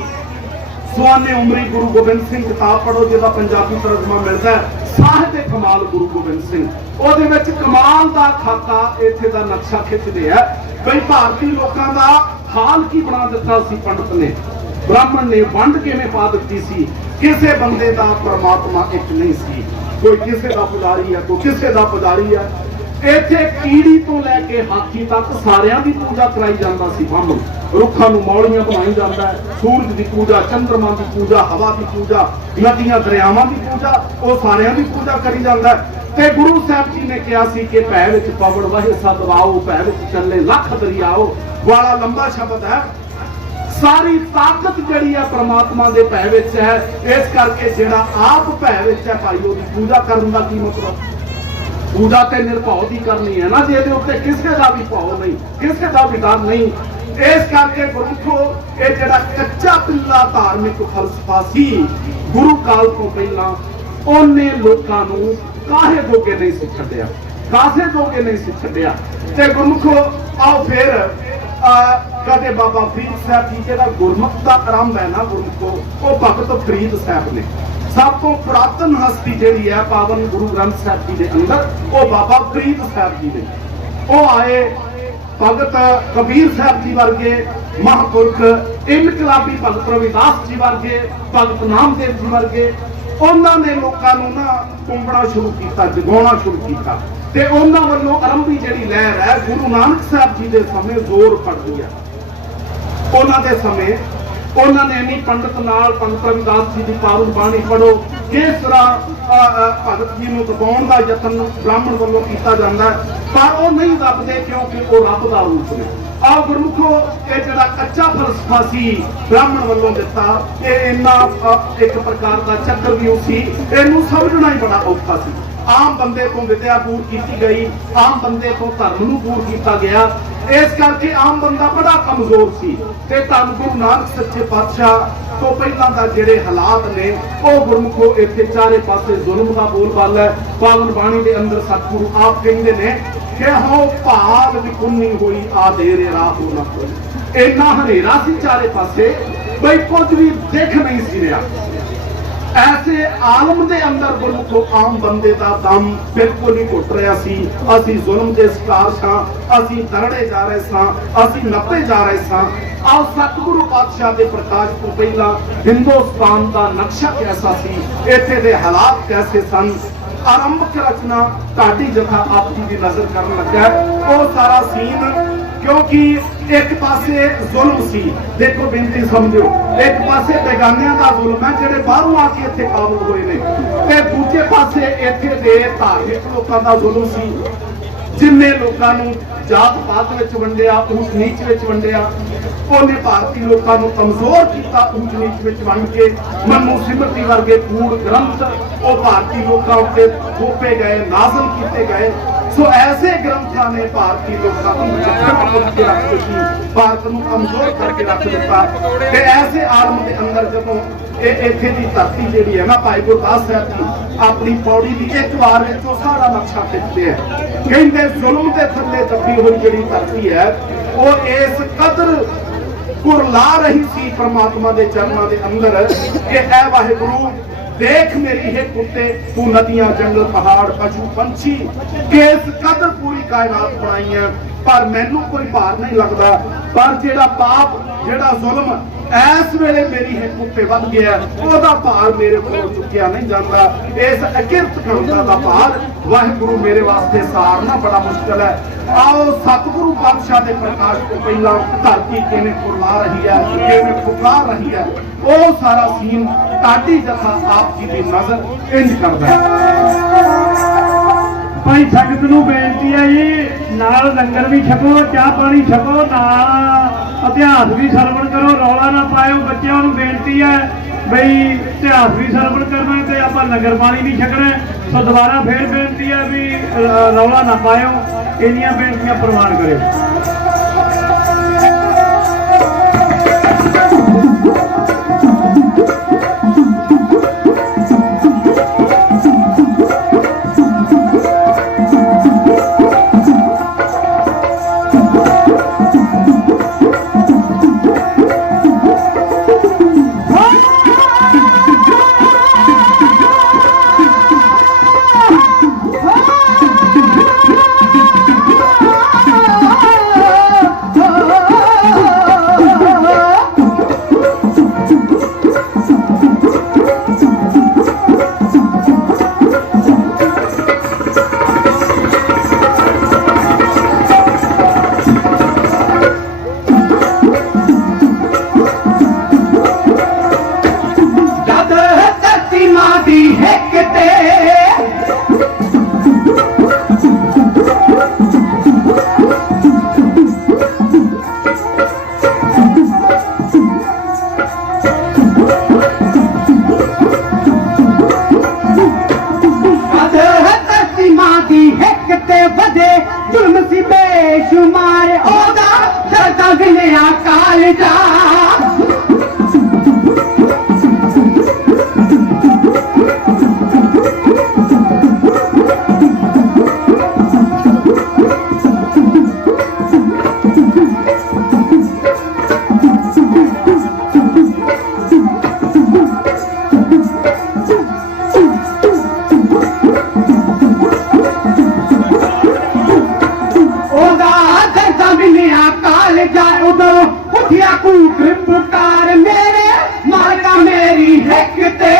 सुहाने उमरी गुरु गोबिंद सिंह किताब पढ़ो, जिहदा पंजाबी तर्जमा मिलता है साहिब कमाल गुरु गोबिंद सिंह। ਉਹਦੇ ਵਿੱਚ कमाल का खाका इत्थे दा नक्शा खिंचदे है बई भारती लोकां दा हाल की बना दिता सी पंडित ने, ब्राह्मण ने वंड किवें पा दित्ती सी। किसे बंदे दा परमात्मा एक नहीं सी, कोई किसे दा पुजारी है, कोई किसे दा पुजारी है। इत्थे कीड़ी तो लैके हाथी तक सारियां दी पूजा कराई जांदा सी। ब्राह्मण रुखां नूं मौलियां बनाई जांदा है, सूरज की पूजा, चंद्रमा की पूजा, हवा की पूजा, नदियां दरियावां की पूजा, वो सारियां दी पूजा करी जांदा है। ते गुरु साहब जी ने कहा सी कि भै विच पवड़ वहे सद वाओ, भै विच चले लख दरियाओ। बड़ा लंबा शब्द है। सारी ताकत जिहड़ी है परमात्मा दे भै विच है। इस करके जिहड़ा आप भै विच है भाई, ओहदी पूजा करन दा की मतलब? पूजा ते निरभाव की करनी है ना, जिहदे उत्ते किसी का भी भाव नहीं, किसी का भी डर नहीं। इस करके गुरमुखो ये जिहड़ा कच्चा पिल्ला धार्मिक फलसफा सी गुरु काल तो पहला, ओने लोकां नूं काहे जोगे नहीं सी छड्डिया, कासे जोगे नहीं सी छड्डिया। ते गुरमुखो आओ फिर कदे बाबा फरीद साहब जी जिहड़ा गुरमुख दा आरंभ है ना गुरमुखो, वो भगत फरीद साहब ने सब तो पुरातन हस्ती जिहड़ी है पावन गुरु ग्रंथ साहब जी के अंदर, वो बाबा फरीद साहब जी ने। वो आए भगत कबीर साहब जी वर्गे महापुरख, इनकलाबी भगत रविदास जी वर्गे, भगत नामदेव जी वर्गे, उन्होंने लोगों को ना कुंबना शुरू किया, जगाना शुरू किया। ते उन्होंने वालों आरंभी जिहड़ी लहर है गुरु नानक साहब जी के समय जोर पड़ गया। उन्होंने समय उन्होंने नहीं पंडित नाल पंडित रविदास जी की पावन बाणी पढ़ो, किस तरह भगत जी को दबाउण का यतन ब्राह्मण वालों किया जाता है, पर वो नहीं दबदे क्योंकि वो रब का रूप ने। आओ गुरमुखो ये जिहड़ा कच्चा फलसफा सी ब्राह्मण वालों दिता, ये इन्ना एक प्रकार का चक्रव्यूह सी, इहनूं समझना ही बड़ा औखा सी। आम बंदे को विद्या दूर की गई, आम बंदे को धर्म नूं दूर किया गया। इस करके आम बंदा बड़ा कमजोर सी। ते धन गुरु नानक सच्चे पातशाह तो पहला दा जिहड़े हालात ने वो गुरमुखो इत्थे चारे पासे जुल्म दा बोलबाला है। पावन बाणी दे अंदर सतगुरु आप कहंदे ने कि हो भाल विकुन्नी होई आधेरे राह ना कोई। इन्ना हनेरा सी चारे पासे बई कुछ भी देख नहीं सी रहा। ऐसे आलम के अंदर गुरमुखो आम बंदे का दम बिल्कुल ही घुट रहा सी। असी जुल्म के शिकार सां, असी दरड़े जा रहे सां, असी नपे जा रहे सां। आओ सतगुरु पातशाह के प्रकाश तो पहला हिंदुस्तान का नक्शा कैसा सी, इत्थे दे हालात कैसे सन, आरंभिक रचना ढाडी जथा आप जी की नजर करन लगा वो सारा सीन। क्योंकि एक पासे जुल्म सी, देखो बेनती समझो, एक पासे बेगानियां का जुल्म है जिहड़े बाहरों आके इत्थे काबू होए ने, ते दूजे पासे इत्थे दे धार्मिक लोकां दा जुल्म सी जिन्ने लोकां नूं जात पात विच वंडिया, ऊंच नीच विच वंडिया। उन्हें भारतीय लोकां नूं कमजोर किया ऊंच नीच विच वंड के। मनु सिमरती वर्गे कूड़ ग्रंथ वो भारतीय लोकां उत्ते थोपे गए, नाज़िल किए गए। सो ऐसे ग्रंथों ने भारतीय लोगों को के रख दी, भारत को कमजोर करके रख दिता। ते ऐसे आलम के अंदर जदों इत्थे दी धरती जिहड़ी है ना, भाई गुरदास साहब जी अपनी पौड़ी की एक बार विचों सारा नक्शा खिंचते हैं। कहते जुल्म के थल्ले दबी हुई जिहड़ी धरती है वो इस कदर कुरला रही सी परमात्मा के चरणों के अंदर कि ऐ वाहिगुरू देख मेरी है कुत्ते तू नदियां जंगल पहाड़ पशु पंछी किस कदर पूरी कायनात बनाई है, पर मैनू कोई भार नहीं लगता। पर जेड़ा पाप जेड़ा जुल्म इस वेले मेरी हिट उत्ते वध गया ओहदा भार मेरे को चुकिया नहीं जाता। इस अकिरत करुणा का भार वाहिगुरू मेरे वास्ते सारना बड़ा मुश्किल है। आओ सतगुरु पातशाह के प्रकाश को पहला धरती किवें फुला रही है, किवें फुका रही है, वो सारा सीन ढाडी जथा आप जी की नजर इंज करदा है। भाई संगत नूं बेनती है जी, नाल लंगर भी छको, चाह पानी छको, नाल इतिहास भी सरवण करो, रौला ना पाओ। बच्चों नूं बेनती है बई इतिहास भी सरवण करना है, तो आप लंगर पानी भी छकना है। तो दोबारा फिर बेनती है भी रौला ना पाओ, इन्नियां बेनतियां प्रवान करो। पुकार मेरे मालका मेरी हिकते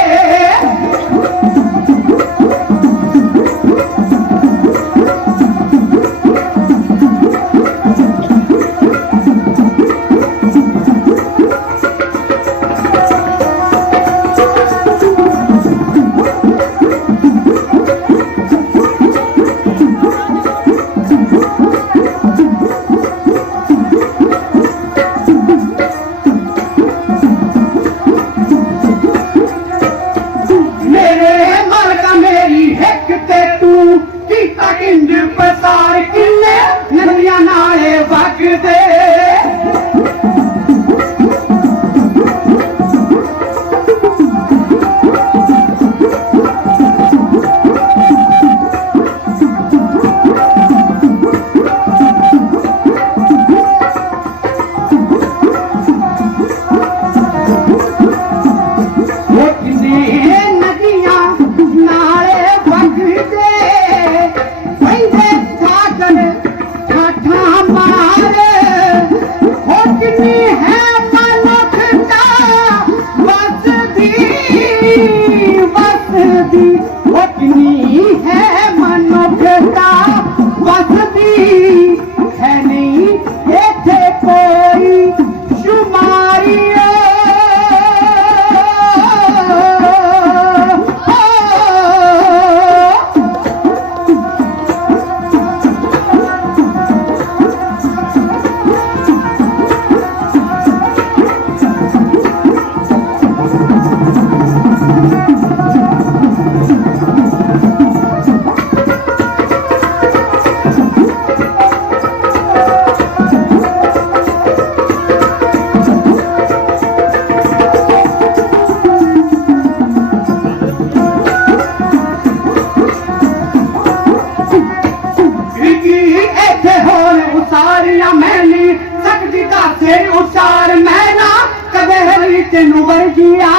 उचार मैना कदे तेन वर्गिया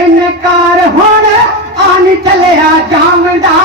इनकार हुण आन चलिया जामदा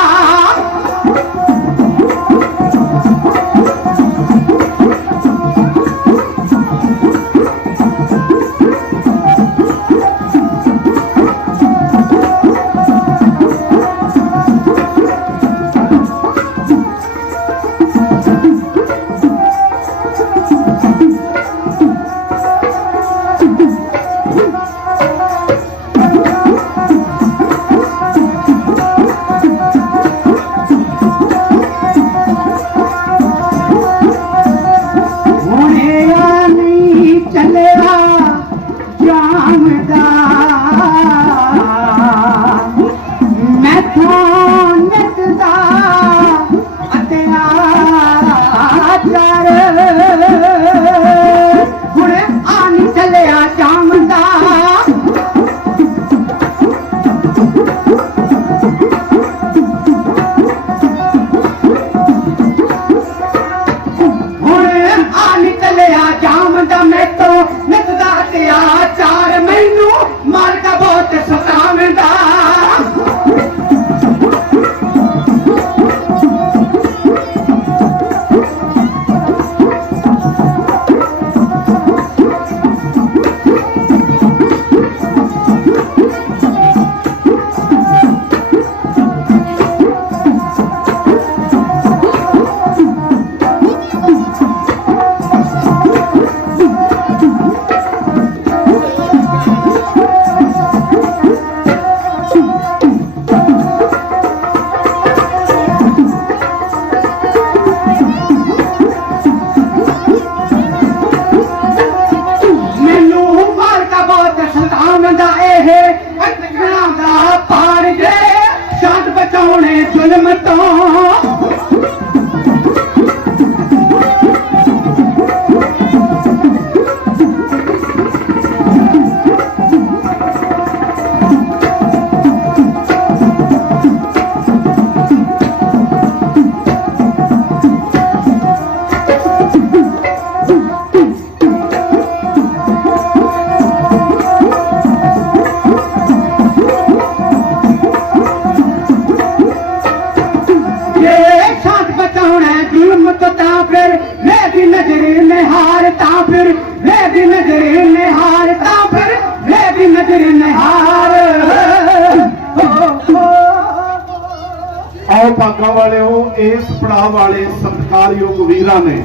आओ भागा वाले हो इस पड़ाव वाले सत्कारयोग वीरां ने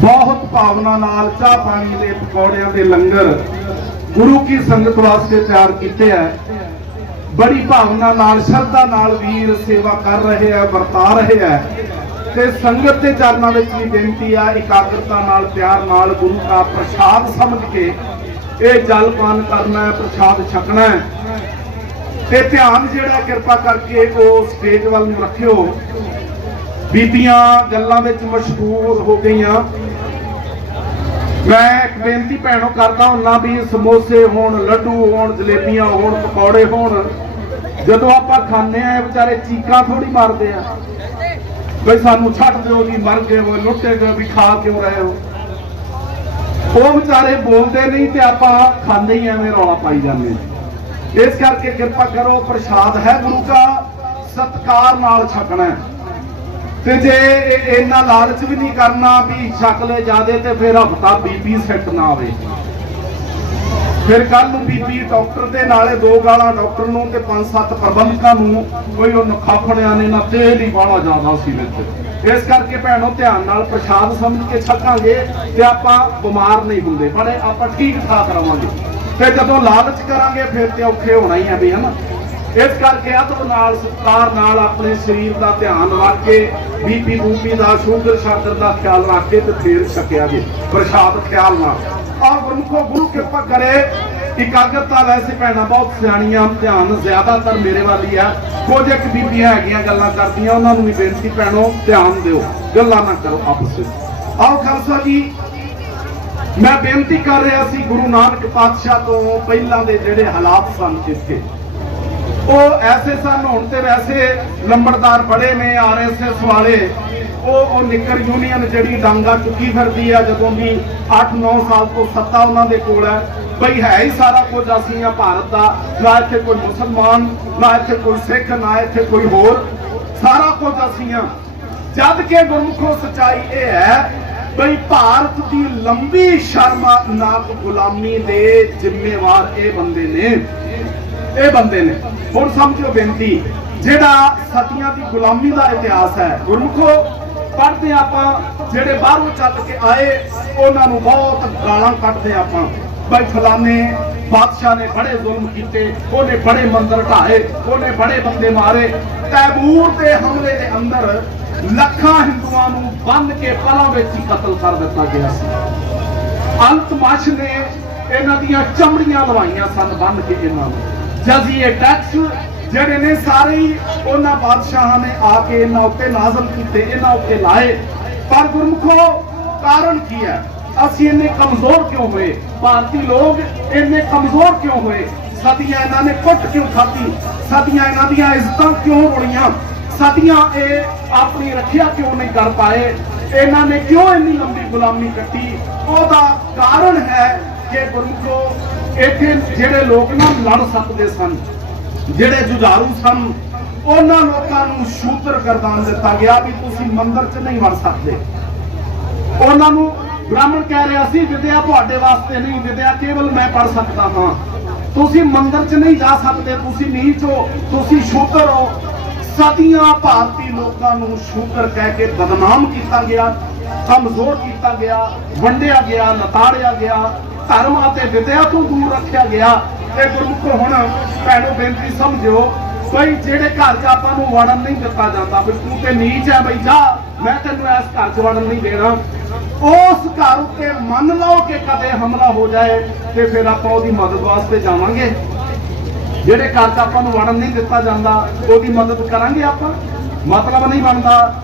बहुत भावना नाल चाह पानी के पकौड़ियां के लंगर गुरु की संगत वास्ते तैयार किए है। बड़ी भावना नाल श्रद्धा नाल वीर सेवा कर रहे हैं, वरता रहे हैं ते संगत के चरणों में भी बेनती है एकाग्रता नाल प्यार नाल गुरु का प्रसाद समझ के ये जल पान करना है, प्रसाद छकना है ते ध्यान जिहड़ा किरपा करके वो स्टेज वाल नूं रखियो। बीबियां गल्लां विच मशहूर हो गई। मैं एक बेनती भैनों करता हुन्ना भी समोसे होण, लड्डू होण, जलेबियां होण, पकौड़े होण, जदों आपां खाने आ बेचारे चीकां थोड़ी मारदे आ बई सानू छੱਡ दिओ जी, मर गए वो, लुटे गए भी, खा क्यों रहे हो। वो बेचारे बोलते नहीं ते आपां खांदे ही एवें रौला पाई जांदे। इस करके कृपा करो, प्रसाद है गुरु का, सत्कार नाल छकना है ते जे इन्ना लालच भी नहीं करना भी छक ले जादे ते फिर हफ्ता बीबी सेट ना आवे। फिर कल बीबी डॉक्टर के नाले दो गाला डॉक्टर नूं ते 5-7 प्रबंधकां नूं कोई उह नखाफड़ियां ने ना तेल ही बाला ज्यादा सी विच। इस करके भैनों ध्यान नाल प्रसाद समझ के छकांगे ते आपां बीमार नहीं हुंदे, बड़े आपां ठीक ठाक रवांगे। ते जदों लालच करांगे फिर ते औखे होना ही है भी, है ना। इस करके अदब नाल सत्कार नाल अपने शरीर का ध्यान रख के बीपी बूपी का शुगर शागर का ख्याल रख के फिर छकिया जी प्रसाद ख्याल नाल। और गुरमुखो गुरु कृपा करे एकाग्रता वैसे भैन बहुत सियाणियां, ध्यान ज्यादातर मेरे वाली है। कुछ एक बीबियां हैगियां गल्लां करदियां, उन्हां नूं भी बेनती भैनों ध्यान दिओ, गल्लां ना करो आपस विच। आओ खालसा जी, मैं बेनती कर रहा सी गुरु नानक पातशाह तो पहला दे जेड़े हालात सन इत्थे वो ऐसे सन। हुण ते वैसे लंबड़दार बड़े ने RSS वाले ਉਹ ਨਿੱਕਰ ਯੂਨੀਅਨ ਜਿਹੜੀ ਡਾਂਗਾ ਚੁੱਕੀ ਫਿਰਦੀ ਆ, ਜਦੋਂ ਵੀ 8-9 ਸਾਲ ਤੋਂ ਸੱਤਾ ਉਹਨਾਂ ਦੇ ਕੋਲ ਹੈ, ਬਈ ਹੈ ਹੀ ਸਾਰਾ ਕੁਝ ਅਸੀਂ ਆ ਭਾਰਤ ਦਾ, ਨਾ ਇੱਥੇ ਕੋਈ ਮੁਸਲਮਾਨ, ਨਾ ਇੱਥੇ ਕੋਈ ਸਿੱਖ, ਨਾ ਇੱਥੇ ਕੋਈ ਹੋਰ, ਸਾਰਾ ਕੁਝ ਅਸੀਂ ਆ। ਜਦ ਕਿ ਗੁਰਮੁਖੋ ਸੱਚਾਈ ਇਹ ਹੈ ਬਈ ਭਾਰਤ ਦੀ ਲੰਬੀ ਸ਼ਰਮਨਾਕ ਗੁਲਾਮੀ ਦੇ ਜ਼ਿੰਮੇਵਾਰ ਇਹ ਬੰਦੇ ਨੇ। ਹੁਣ ਸਮਝੋ ਬੇਨਤੀ, ਜਿਹੜਾ ਸਤੀਆਂ ਦੀ ਗੁਲਾਮੀ ਦਾ ਇਤਿਹਾਸ ਹੈ, ਗੁਰਮੁਖੋ ਪੜ੍ਹਦੇ ਆਪਾਂ, ਜਿਹੜੇ ਬਾਹਰੋਂ ਚੱਲ ਕੇ ਆਏ ਉਹਨਾਂ ਨੂੰ ਬਹੁਤ ਗਾਲਾਂ ਕੱਢਦੇ ਆਪਾਂ, ਬਈ ਫਲਾਣੇ ਬਾਦਸ਼ਾਹ ਨੇ ਬੜੇ ਜ਼ੁਲਮ ਕੀਤੇ, ਉਹਨੇ ਬੜੇ ਮੰਦਰ ਢਾਏ, ਉਹਨੇ ਬੜੇ ਬੰਦੇ ਮਾਰੇ। ਤੈਮੂਰ ਦੇ ਹਮਲੇ ਦੇ ਅੰਦਰ ਲੱਖਾਂ ਹਿੰਦੂਆਂ ਨੂੰ ਬੰਨ ਕੇ ਪਲਾਂ ਵਿੱਚ ਹੀ ਕਤਲ ਕਰ ਦਿੱਤਾ ਗਿਆ ਸੀ। ਅਲਤਮਸ਼ ਨੇ ਇਹਨਾਂ ਦੀਆਂ ਚਮੜੀਆਂ ਲਵਾਈਆਂ ਸਨ ਬੰਨ ਕੇ ਇਹਨਾਂ ਨੂੰ। ਜਜ਼ੀਏ ਟੈਕਸ ਜਿਹੜੇ ਨੇ ਸਾਰੇ ਹੀ ਉਹਨਾਂ ਬਾਦਸ਼ਾਹਾਂ ਨੇ ਆ ਕੇ ਇਹਨਾਂ ਉੱਤੇ ਨਾਜ਼ਲ ਕੀਤੇ, ਇਹਨਾਂ ਉੱਤੇ ਲਾਏ। ਪਰ ਗੁਰਮੁਖੋ ਕਾਰਨ ਕੀ ਹੈ? ਅਸੀਂ ਇੰਨੇ ਕਮਜ਼ੋਰ ਕਿਉਂ ਹੋਏ? ਭਾਰਤੀ ਲੋਕ ਇੰਨੇ ਕਮਜ਼ੋਰ ਕਿਉਂ ਹੋਏ? ਸਦੀਆਂ ਇਹਨਾਂ ਨੇ ਕੁੱਟ ਕਿਉਂ ਖਾਧੀ? ਸਦੀਆਂ ਇਹਨਾਂ ਦੀਆਂ ਇੱਜ਼ਤਾਂ ਕਿਉਂ ਰੁਲੀਆਂ? ਸਦੀਆਂ ਇਹ ਆਪਣੀ ਰੱਖਿਆ ਕਿਉਂ ਨਹੀਂ ਕਰ ਪਾਏ? ਇਹਨਾਂ ਨੇ ਕਿਉਂ ਇੰਨੀ ਲੰਬੀ ਗੁਲਾਮੀ ਕੱਟੀ? ਉਹਦਾ ਕਾਰਨ ਹੈ ਕਿ ਗੁਰਮੁਖੋ ਇੱਥੇ ਜਿਹੜੇ ਲੋਕ ਨਾ ਲੜ ਸਕਦੇ ਸਨ, ਜਿਹੜੇ ਜੁਝਾਰੂ ਸਨ, ਉਹਨਾਂ ਲੋਕਾਂ ਨੂੰ ਸ਼ੂਦਰ ਗਰਦਾਨ ਦਿੱਤਾ ਗਿਆ ਵੀ ਤੁਸੀਂ ਮੰਦਿਰ 'ਚ ਨਹੀਂ ਵੜ ਸਕਦੇ। ਉਹਨਾਂ ਨੂੰ ਬ੍ਰਾਹਮਣ ਕਹਿ ਰਿਹਾ ਸੀ ਵਿਦਿਆ ਤੁਹਾਡੇ ਵਾਸਤੇ ਨਹੀਂ, ਵਿਦਿਆ ਕੇਵਲ ਮੈਂ ਪੜ ਸਕਦਾ ਹਾਂ, ਤੁਸੀਂ ਮੰਦਿਰ 'ਚ ਨਹੀਂ ਜਾ ਸਕਦੇ, ਤੁਸੀਂ ਨੀਚ ਹੋ, ਤੁਸੀਂ ਸ਼ੂਦਰ ਹੋ। ਸਦੀਆਂ ਭਾਰਤੀ ਲੋਕਾਂ ਨੂੰ ਸ਼ੂਦਰ ਕਹਿ ਕੇ ਬਦਨਾਮ ਕੀਤਾ ਗਿਆ, ਕਮਜ਼ੋਰ ਕੀਤਾ ਗਿਆ, ਵੰਡਿਆ ਗਿਆ, ਨਤਾੜਿਆ ਗਿਆ, ਧਰਮ ਅਤੇ ਵਿਦਿਆ ਤੋਂ ਦੂਰ ਰੱਖਿਆ ਗਿਆ। ਤੇ ਗੁਰਮੁਖੋ ਹੁਣ ਭੈਣੋ ਬੇਨਤੀ ਸਮਝਿਓ, ਬਈ ਜਿਹੜੇ ਘਰ 'ਚ ਆਪਾਂ ਨੂੰ ਵੜਨ ਨਹੀਂ ਦਿੱਤਾ ਜਾਂਦਾ, ਵੀ ਤੂੰ ਤੇ ਨੀਚ ਹੈ, ਬਈ ਜਾ, ਮੈਂ ਤੈਨੂੰ ਇਸ ਘਰ 'ਚ ਵੜਨ ਨਹੀਂ ਦੇਣਾ। ਉਸ ਘਰ ਉੱਤੇ ਮੰਨ ਲਓ ਕਿ ਕਦੇ ਹਮਲਾ ਹੋ ਜਾਏ ਤੇ ਫਿਰ ਆਪਾਂ ਉਹਦੀ ਮਦਦ ਵਾਸਤੇ ਜਾਵਾਂਗੇ। ਜਿਹੜੇ ਘਰ 'ਚ ਆਪਾਂ ਨੂੰ ਵੜਨ ਨਹੀਂ ਦਿੱਤਾ ਜਾਂਦਾ ਉਹਦੀ ਮਦਦ ਕਰਾਂਗੇ ਆਪਾਂ? ਮਤਲਬ ਨਹੀਂ ਬਣਦਾ।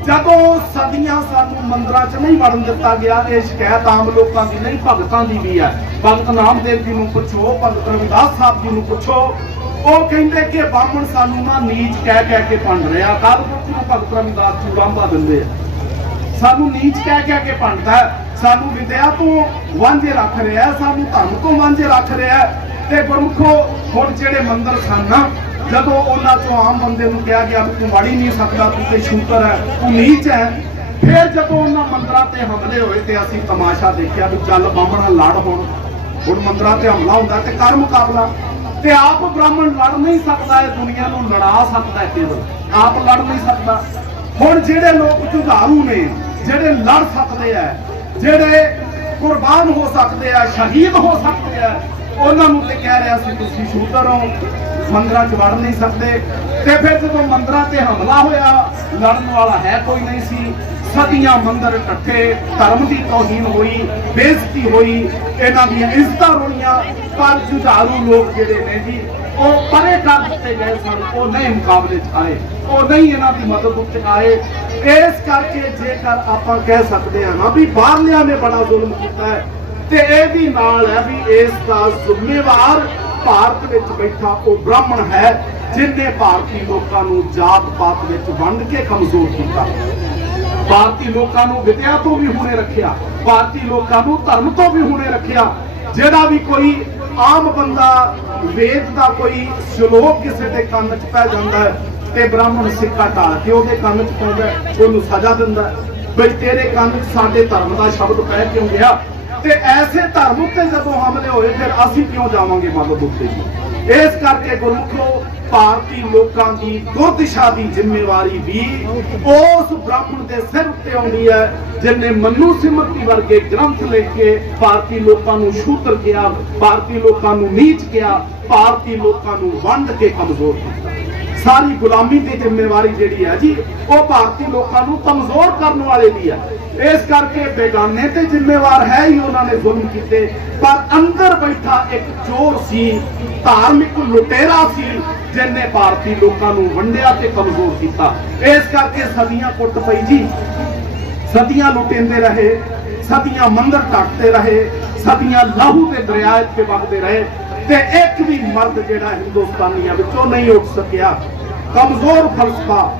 ਜਦੋਂ ਸਦੀਆਂ ਸਾਨੂੰ ਮੰਦਰਾਂ 'ਚ ਨਹੀਂ ਵੜਨ ਦਿੱਤਾ ਗਿਆ, ਇਹ ਸ਼ਿਕਾਇਤ ਆਮ ਲੋਕਾਂ ਦੀ ਨਹੀਂ, ਭਗਤਾਂ ਦੀ ਵੀ ਹੈ। ਭਗਤ ਨਾਮਦੇਵ ਜੀ ਨੂੰ ਪੁੱਛੋ, ਭਗਤ ਰਵਿਦਾਸ ਸਾਹਿਬ ਜੀ ਨੂੰ ਪੁੱਛੋ, ਉਹ ਕਹਿੰਦੇ ਕਿ ਬਾਹਮਣ ਸਾਨੂੰ ਨਾ ਨੀਚ ਕਹਿ ਕੇ ਭੰਡ ਰਿਹਾ। ਕੱਲ ਨੂੰ ਭਗਤ ਰਵਿਦਾਸ ਜੀ ਲਾਂਭਾ ਦਿੰਦੇ ਆ, ਸਾਨੂੰ ਨੀਚ ਕਹਿ ਕੇ ਭੰਡਦਾ, ਸਾਨੂੰ ਵਿਦਿਆ ਤੋਂ ਵਾਂਝੇ ਰੱਖ ਰਿਹਾ, ਸਾਨੂੰ ਧਰਮ ਤੋਂ ਵਾਂਝੇ ਰੱਖ ਰਿਹਾ। ਤੇ ਗੁਰਮੁਖੋ ਹੁਣ ਜਿਹੜੇ ਮੰਦਿਰ ਸਨ, ਜਦੋਂ ਉਹਨਾਂ ਚੋਂ ਆਮ ਬੰਦੇ ਨੂੰ ਕਿਹਾ ਗਿਆ ਵੀ ਤੂੰ ਵੜ ਹੀ ਨਹੀਂ ਸਕਦਾ, ਤੂੰ ਤੇ ਸ਼ੂਦਰ ਹੈ, ਤੂੰ ਨੀਚ ਹੈ, ਫਿਰ ਜਦੋਂ ਉਹਨਾਂ ਮੰਦਿਰਾਂ ਤੇ ਹਮਲੇ ਹੋਏ ਤੇ ਅਸੀਂ ਤਮਾਸ਼ਾ ਦੇਖਿਆ ਵੀ ਚੱਲ ਬਾਹਮਣਾ ਲੜ। ਹੁਣ ਮੰਦਿਰਾਂ ਤੇ ਹਮਲਾ ਹੁੰਦਾ ਤੇ ਕਰ ਮੁਕਾਬਲਾ। ਤੇ ਆਪ ਬ੍ਰਾਹਮਣ ਲੜ ਨਹੀਂ ਸਕਦਾ, ਇਹ ਦੁਨੀਆ ਨੂੰ ਲੜਾ ਸਕਦਾ, ਕੇਵਲ ਆਪ ਲੜ ਨਹੀਂ ਸਕਦਾ। ਹੁਣ ਜਿਹੜੇ ਲੋਕ ਜੁਝਾਰੂ ਨੇ, ਜਿਹੜੇ ਲੜ ਸਕਦੇ ਆ, ਜਿਹੜੇ ਕੁਰਬਾਨ ਹੋ ਸਕਦੇ ਆ, ਸ਼ਹੀਦ ਹੋ ਸਕਦੇ ਆ, ਉਹਨਾਂ ਨੂੰ ਤੇ ਕਹਿ ਰਿਹਾ ਸੀ ਤੁਸੀਂ ਸ਼ੂਦਰ ਹੋ, ਮੰਦਿਰਾਂ 'ਚ ਵੜ ਨਹੀਂ ਸਕਦੇ। ਤੇ ਫਿਰ ਜਦੋਂ ਮੰਦਿਰਾਂ ਤੇ ਹਮਲਾ ਹੋਇਆ, ਲੜਨ ਵਾਲਾ ਹੈ ਕੋਈ ਨਹੀਂ ਸੀ। ਸਦੀਆਂ ਮੰਦਿਰ ਇਕੱਠੇ, ਧਰਮ ਦੀ ਤੋਹੀਨ ਹੋਈ, ਬੇਇੱਜ਼ਤੀ ਹੋਈ, ਇਹਨਾਂ ਦੀਆਂ ਇੱਜ਼ਤਾਂ ਰੋਲੀਆਂ। ਪਰ ਜੁਝਾਰੂ ਲੋਕ ਜਿਹੜੇ ਨੇ ਜੀ, ਉਹ ਪਰੇ ਕਰ ਦਿੱਤੇ ਗਏ ਸਨ, ਉਹ ਨਹੀਂ ਮੁਕਾਬਲੇ 'ਚ ਆਏ, ਉਹ ਨਹੀਂ ਇਹਨਾਂ ਦੀ ਮਦਦ ਉੱਤੇ ਆਏ। ਇਸ ਕਰਕੇ ਜੇਕਰ ਆਪਾਂ ਕਹਿ ਸਕਦੇ ਹਾਂ ਨਾ ਵੀ ਬਾਹਰਲਿਆਂ ਨੇ ਬੜਾ ਜ਼ੁਲਮ ਕੀਤਾ ਹੈ, ਤੇ ਇਹ ਵੀ ਨਾਲ ਹੈ ਵੀ ਇਸ ਦਾ ਜ਼ਿੰਮੇਵਾਰ ਭਾਰਤ ਵਿੱਚ ਬੈਠਾ ਉਹ ਬ੍ਰਾਹਮਣ ਹੈ, ਜਿਨ੍ਹਾਂ ਭਾਰਤੀ ਲੋਕਾਂ ਨੂੰ ਜਾਤ ਪਾਤ ਵਿੱਚ ਵੰਡ ਕੇ ਕਮਜ਼ੋਰ ਕੀਤਾ, ਭਾਰਤੀ ਲੋਕਾਂ ਨੂੰ ਵਿਦਿਆ ਤੋਂ ਵੀ ਹੁਣੇ ਰੱਖਿਆ, ਭਾਰਤੀ ਲੋਕਾਂ ਨੂੰ ਧਰਮ ਤੋਂ ਵੀ ਹੁਣੇ ਰੱਖਿਆ। ਜਿਹੜਾ ਵੀ ਕੋਈ ਆਮ ਬੰਦਾ ਵੇਦ ਦਾ ਕੋਈ ਸ਼ਲੋਕ ਕਿਸੇ ਦੇ ਕੰਨ 'ਚ ਪੈ ਜਾਂਦਾ ਹੈ ਤੇ ਬ੍ਰਾਹਮਣ ਸਿੱਕਾ ਢਾਲ ਕੇ ਉਹਦੇ ਕੰਨ 'ਚ ਪਾਉਂਦਾ, ਉਹਨੂੰ ਸਜ਼ਾ ਦਿੰਦਾ, ਬਈ ਤੇਰੇ ਕੰਨ 'ਚ ਸਾਡੇ ਧਰਮ ਦਾ ਸ਼ਬਦ ਪੈ ਕਿਉਂ ਗਿਆ? ਤੇ ਐਸੇ ਧਰਮ ਉੱਤੇ ਜਦੋਂ ਹਮਲੇ ਹੋਏ ਫਿਰ ਅਸੀਂ ਕਿਉਂ ਜਾਵਾਂਗੇ ਮਦਦ ਉੱਤੇ ਜੀ? ਇਸ ਕਰਕੇ ਗੁਰਮੁਖੋ ਭਾਰਤੀ ਲੋਕਾਂ ਦੀ ਦੁਰਦਿਸ਼ਾ ਦੀ ਜ਼ਿੰਮੇਵਾਰੀ ਵੀ ਉਸ ਬ੍ਰਾਹਮਣ ਦੇ ਸਿਰ ਉੱਤੇ ਆਉਂਦੀ ਹੈ, ਜਿਨਨੇ ਮਨੂ ਸਿਮਰਤੀ ਵਰਗੇ ਗ੍ਰੰਥ ਲਿਖ ਕੇ ਭਾਰਤੀ ਲੋਕਾਂ ਨੂੰ ਸ਼ੂਦਰ ਕਿਹਾ, ਭਾਰਤੀ ਲੋਕਾਂ ਨੂੰ ਨੀਚ ਕਿਹਾ, ਭਾਰਤੀ ਲੋਕਾਂ ਨੂੰ ਵੰਡ ਕੇ ਕਮਜ਼ੋਰ ਕੀਤਾ। ਸਾਰੀ ਗੁਲਾਮੀ ਦੀ ਜ਼ਿੰਮੇਵਾਰੀ ਜਿਹੜੀ ਹੈ ਜੀ, ਉਹ ਭਾਰਤੀ ਲੋਕਾਂ ਨੂੰ ਕਮਜ਼ੋਰ ਕਰਨ ਵਾਲੇ ਦੀ ਹੈ। ਇਸ ਕਰਕੇ ਬੇਗਾਨੇ ਤੇ ਜ਼ਿੰਮੇਵਾਰ ਹੈ ਹੀ, ਉਹਨਾਂ ਨੇ ਜ਼ੁਲਮ ਕੀਤੇ। ਪਰ ਅੰਦਰ ਬੈਠਾ ਇੱਕ ਚੋਰ ਸੀ, ਧਾਰਮਿਕ ਲੁਟੇਰਾ ਸੀ, ਜਿਨਨੇ ਭਾਰਤੀ ਲੋਕਾਂ ਨੂੰ ਵੰਡਿਆ ਤੇ ਕਮਜ਼ੋਰ ਕੀਤਾ। ਇਸ ਕਰਕੇ ਸਦੀਆਂ ਕੁੱਟ ਪਈ ਜੀ, ਸਦੀਆਂ ਲੁਟੇਂਦੇ ਰਹੇ, ਸਦੀਆਂ ਮੰਦਰ ਟੱਟਦੇ ਰਹੇ, ਸਦੀਆਂ ਲਹੂ ਦੇ ਦਰਿਆ ਇੱਥੇ ਵਗਦੇ ਰਹੇ, ਤੇ ਇੱਕ ਵੀ ਮਰਦ ਜਿਹੜਾ ਹਿੰਦੁਸਤਾਨੀਆਂ ਵਿੱਚੋਂ ਨਹੀਂ ਉੱਠ ਸਕਿਆ। ਕਮਜ਼ੋਰ ਫਲਸਫਾ,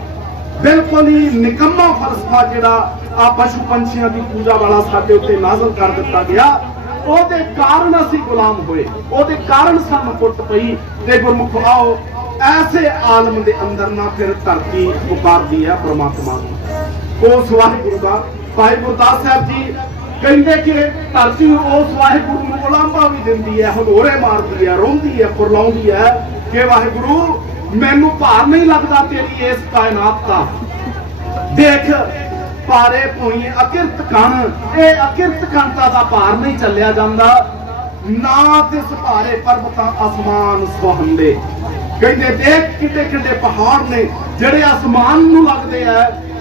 बिल्कुल ही निकम्मा फलसफा जिहड़ा आ पशु पंछियों की पूजा वाला साडे उत्ते नाज़िल कर दिता गया, ਉਹਦੇ ਕਾਰਨ ਅਸੀਂ ਗੁਲਾਮ ਹੋਏ, ਉਹਦੇ ਕਾਰਨ ਸਾਨੂੰ ਕੁੱਟ ਪਈ। ਤੇ ਗੁਰਮੁਖੋ आओ ऐसे आलम दे अंदर ना फिर धरती पुकारदी है परमात्मा नूं। उस वाहिगुरू दा भाई गुरदास साहब जी कहते कि धरती उस वाहिगुरू नूं उलांभा भी दिंदी है, हलोरे मारदी है, रोंदी है, फुरलाउंदी है कि वाहिगुरू मैनू भार नहीं लगता तेरी इस कायनात का। देख पारे भूई अकिरत कण, ये अकिरत कणता दा भार नहीं चलिया जांदा, ना तिस भारे पर्वतां आसमान सुहांदे। कहते देख किते किते पहाड़ ने जिहड़े आसमान नूं लगदे आ,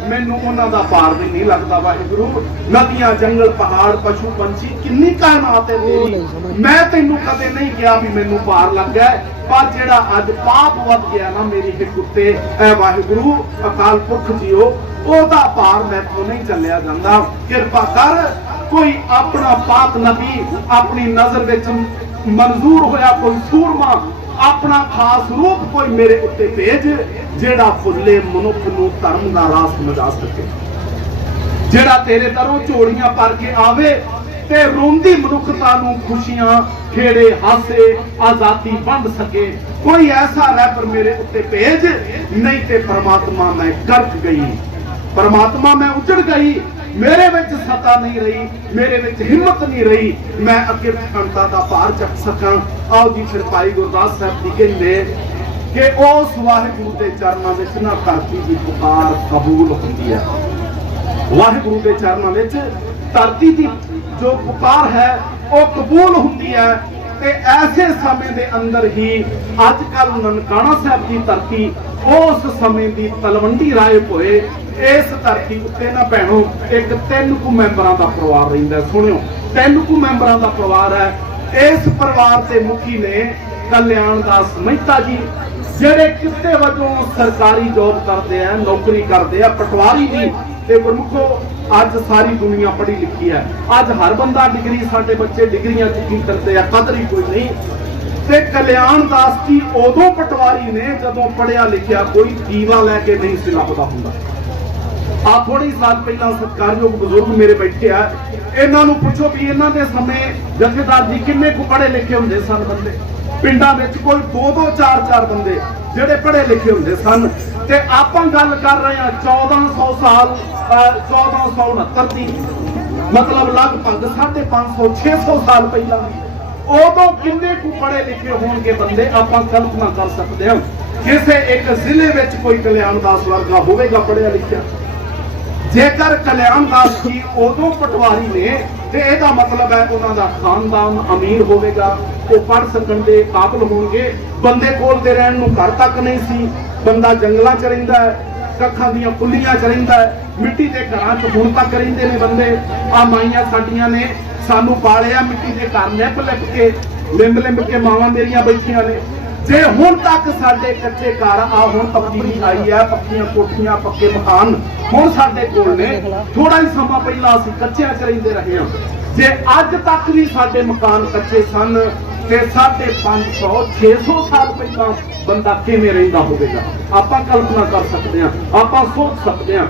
मैनू उन्हां दा भार भी नहीं लगता। वाहिगुरू नदियां जंगल पहाड़ पशु पंछी किन्नी कायनात है तेरी, मैं तैनू कदे नहीं कहा भी मैनू भार लग गया, पर जिहड़ा अज पाप वध गया ना मेरी हिक उत्ते, ऐ वाहिगुरू अकाल पुरख जीओ ओदा भार मैथों नहीं चलिया जांदा। किरपा कर कोई अपना पाक नबी अपनी नजर विच मंजूर होया कोई सूरमा अपना खास रूप कोई मेरे उत्ते भेज, जेड़ा फुल्ले मनुख नूं धर्म दा राह समझा सके, जेड़ा तेरे दरों झोलियां भर के आवे ते रोंदी मनुखता नूं खुशियां खेड़े हासे आजादी वंड सके। कोई ऐसा रहबर मेरे उत्ते भेज, नहीं ते परमात्मा मैं गर्क गई, परमात्मा मैं उजड़ गई, मेरे विच सता नहीं रही, मेरे विच हिम्मत नहीं रही, मैं अकिरत कणता दा भार चक सकां। आओ जी फिर भाई गुरदास साहब जी कहंदे कि उस वाहिगुरू दे चरनां विच ना धरती दी पुकार कबूल हुंदी है। वाहिगुरू दे चरनां विच धरती दी जो पुकार है वो कबूल हुंदी है। ते ऐसे समय दे अंदर ही अजकल ननकाना साहब की धरती उस समय की तलवंडी राय होए। इस धरती उत्ते ना भैणो एक 3 कुछ मैंबरां दा परिवार रहिंदा। सुनियो 3 कुछ मैंबरां दा परिवार है। इस परिवार के मुखी ने कल्याण दास मेहता जी, जेड़े किते वजों सरकारी जॉब करते हैं, नौकरी करते हैं, पटवारी जी। ते गुरमुखो अज सारी दुनिया पढ़ी लिखी है, अज हर बंदा डिग्री, साडे बच्चे डिग्रियां चुकी करते हैं, कदर ही कोई नहीं। ते कल्याण दास जी उदों पटवारी ने जदों पढ़िया लिखिया कोई दीवा लैके नहीं सी लभदा हुंदा। आ थोड़ी साल पहला सत्कारयोग बुजुर्ग मेरे बैठे आ, इन्हां नूं पुछो भी इन्हां दे समय जथेदार जी किन्ने को पढ़े लिखे हुंदे सन बंदे, पिंडां विच कोई 2-2 4-4 बंदे ਜਿਹੜੇ पढ़े लिखे ਹੁੰਦੇ ਸਨ। ਤੇ ਆਪਾਂ ਗੱਲ ਕਰ ਰਹੇ ਹਾਂ 1400 ਸਾਲ 1469 ਦੀ, मतलब लगभग 550 600 साल पहला। उदों किन्ने को पढ़े लिखे होणगे बंदे ਆਪਾਂ कल्पना कर सकते हैं। किसी एक जिले में कोई कल्याण दास वर्गा होगा पढ़िया लिखिया। जेकर कल्याण दास जी उदों पटवारी ने ते ਇਹਦਾ मतलब है उन्हां दा खानदान अमीर होवेगा, वो पढ़ सकण दे काबिल होणगे। बंदे कोल दे रहण नूं घर तक नहीं सी, बंदा जंगलां च रहिंदा है, कखां दीयां पुल्लियां च रहिंदा है, मिट्टी दे घरां च हुण तक रहिंदे ने बंदे। आ माईयां साडीਆਂ ने सानू पालिया मिट्टी दे घर लिप लिप के, लिंब लिंब के मावां मेरियां बैठियां ने। जे हुण तक साडे कच्चे घर आ हुण तब्दीली आई है, पक्कियां कोठियां पक्के मकान हुण साडे कोल ने। थोड़ा ही समा पहला असीं कच्चियां च रहिंदे रहे हां। जे अज तक भी साडे मकान कच्चे सन ते 550-600 साल पहला बंदा किवें रहिंदा होवेगा, आपां कल्पना कर सकते हैं, आपां सोच सकते हैं।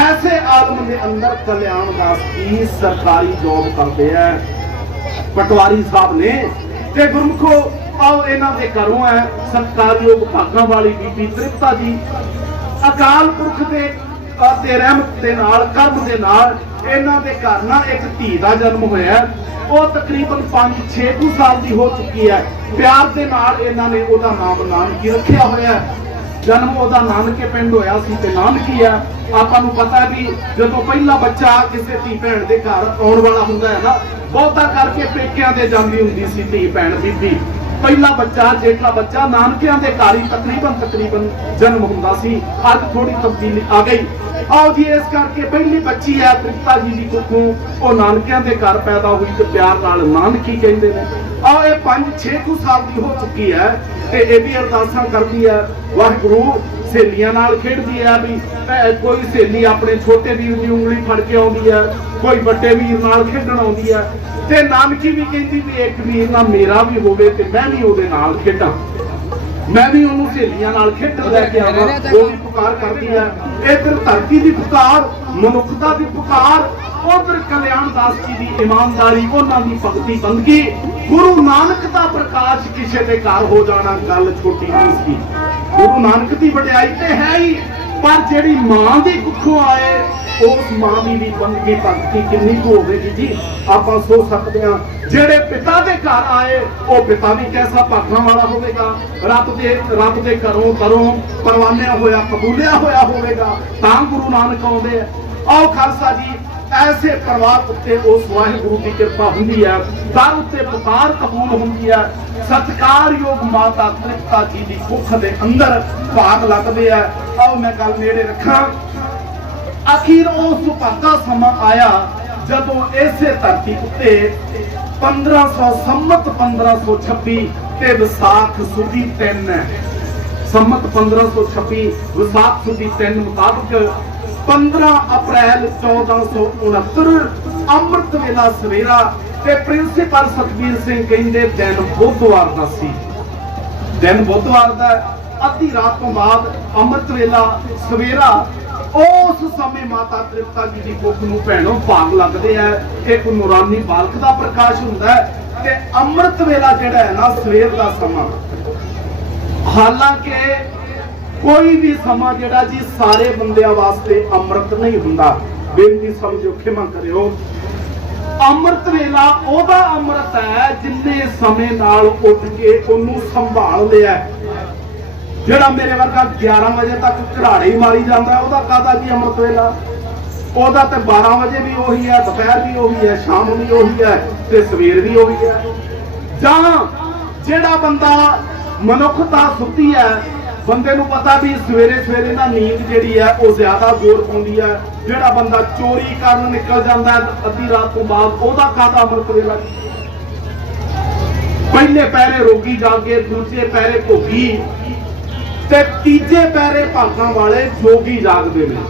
ऐसे आलम के अंदर कल्याण दास की सरकारी जॉब करते हैं पटवारी साहब ने। ते गुरमुखो आओ इन्हां दे घरों है सत्कारयोग भागां वाली बीबी तृप्ता जी, अकाल पुरख दे रहमत दे नाल कर्म दे नाल इन्हां दे घर ना एक धी दा जन्म होया। वो तकरीबन 5-6 साल की हो चुकी है। प्यार के नाल इन्हां ने ओदा नाम नानकी रखिया होया। जन्म ओदा नानके पिंड होया सी ते नानकी है। आपां नूं पता है भी जदों पहला बच्चा किसी धी भैण दे घर आउण वाला हुंदा है ना, बहुता करके पेकियां दे जांदी हुंदी सी धी भैण बीबी। पहला बच्चा जेठा बच्चा नानकियां दे घर ही तकरीबन जन्म हुंदा सी। अज थोड़ी तब्दीली आ गई। आओ जी इस करके पहली बच्ची है तृप्ता जी की कुखों वो नानकियां दे घर पैदा हुई तो प्यार नाल नानकी कहंदे ने। आओ ये 5-6 साल की हो चुकी है ते ये भी अरदासां करदी है वाहिगुरू। सहेलियां नाल खेडदी है भी, कोई सहेली अपने छोटे वीर की उंगली फड़ के आउंदी है, कोई बड़े वीर नाल खेडण आउंदी है। ते नानकी भी कहंदी भी एक वीर ना मेरा भी होवे ते मैं भी ओदे नाल खेडां। मैं भी ਉਹਨੂੰ ਸਹੇਲੀਆਂ ਨਾਲ ਖੇਡਣ ਲੈ ਕੇ ਆਵਾਂ, ਉਹ ਵੀ ਪੁਕਾਰ ਕਰਦੀ ਹੈ। ਇੱਧਰ ਧਰਤੀ ਦੀ ਪੁਕਾਰ, ਮਨੁੱਖਤਾ ਦੀ ਪੁਕਾਰ, ਉਧਰ ਕਲਿਆਣ ਦਾਸ ਜੀ ਦੀ ਇਮਾਨਦਾਰੀ, ਉਹਨਾਂ ਦੀ ਭਗਤੀ ਬੰਦਗੀ, ਗੁਰੂ ਨਾਨਕ ਦਾ ਪ੍ਰਕਾਸ਼ ਕਿਸੇ ਦੇ ਘਰ ਹੋ ਜਾਣਾ ਗੱਲ ਛੋਟੀ ਨਹੀਂ ਸੀ। ਗੁਰੂ ਨਾਨਕ ਦੀ ਵਡਿਆਈ ਤੇ ਹੈ ਹੀ, ਪਰ ਜਿਹੜੀ ਮਾਂ ਦੀ ਕੁੱਖੋਂ ਆਏ ਉਸ ਮਾਂ ਦੀ ਵੀ ਬੰਦਗੀ ਭਗਤੀ ਕਿੰਨੀ ਕੁ ਹੋਵੇਗੀ ਜੀ, ਆਪਾਂ ਸੋਚ ਸਕਦੇ ਹਾਂ। ਜਿਹੜੇ ਪਿਤਾ ਦੇ ਘਰ ਆਏ ਉਹ ਪਿਤਾ ਵੀ ਕੈਸਾ ਭਾਗਾਂ ਵਾਲਾ ਹੋਵੇਗਾ, ਰੱਬ ਦੇ ਘਰੋਂ ਪਰਵਾਨਿਆ ਹੋਇਆ ਕਬੂਲਿਆ ਹੋਇਆ ਹੋਵੇਗਾ, ਤਾਂ ਗੁਰੂ ਨਾਨਕ ਆਉਂਦੇ ਆ। ਆਓ ਖਾਲਸਾ ਜੀ, ऐसे परिवार उत्ते उस वाहिगुरु की कृपा हुंदी है, दर उत्ते पुकार कबूल हुंदी है, सत्कारयोग माता तृप्ता जी की कुख दे अंदर भाग लगदे है। आओ मैं गल नेड़े रखा। आखिर उस सुभागा समा आया जदों इसे धरती उत्ते 1500 संमत 1526 ते विसाख सुदी 3 संमत 1526 विसाख सुदी 3 मुताबिक 15 अप्रैल 1469 अमृत वेला सवेरा ते प्रिंसीपल सतबीर सिंह कहंदे दिन बुधवार दा सी। दिन बुधवार दा अद्धी रात तो बाद अमृत वेला सवेरा। उस समय माता तृप्ता जी की कुख नूं भैणों भाग लगदे है, एक नूरानी बालक दा प्रकाश हुंदा है ते अमृत वेला जिहड़ा है ना सवेर दा समा। हालांकि कोई भी समा जिहड़ा जी सारे बंदियां वास्ते अमृत नहीं हुंदा, बेनती समझो खिमा करियो। अमृत वेला ओदा अमृत है जिन्ने समय नाल उठ के ओनू संभाल लिया। जिहड़ा मेरे वर्गा 11 बजे तक घराड़े मारी जांदा ओदा कादा जी अमृत वेला? ओदा ते 12 बजे भी ओही है, दोपहर भी ओही है, शाम भी ओही है ते सवेर भी ओही है। जां जिहड़ा बंदा मनुखता सुती है, बंदे नूं पता भी सवेरे सवेरे ना नींद जिहड़ी है वो ज्यादा जोर पाउंदी है। जिहड़ा बंदा चोरी करन निकल जांदा है अद्धी रात तो बाद, ओदा कादा अमृत वेला? पहले पैरे रोगी जागे, दूजे पैरे भोगी ते तीजे पैरे भागां वाले जोगी जागदे ने।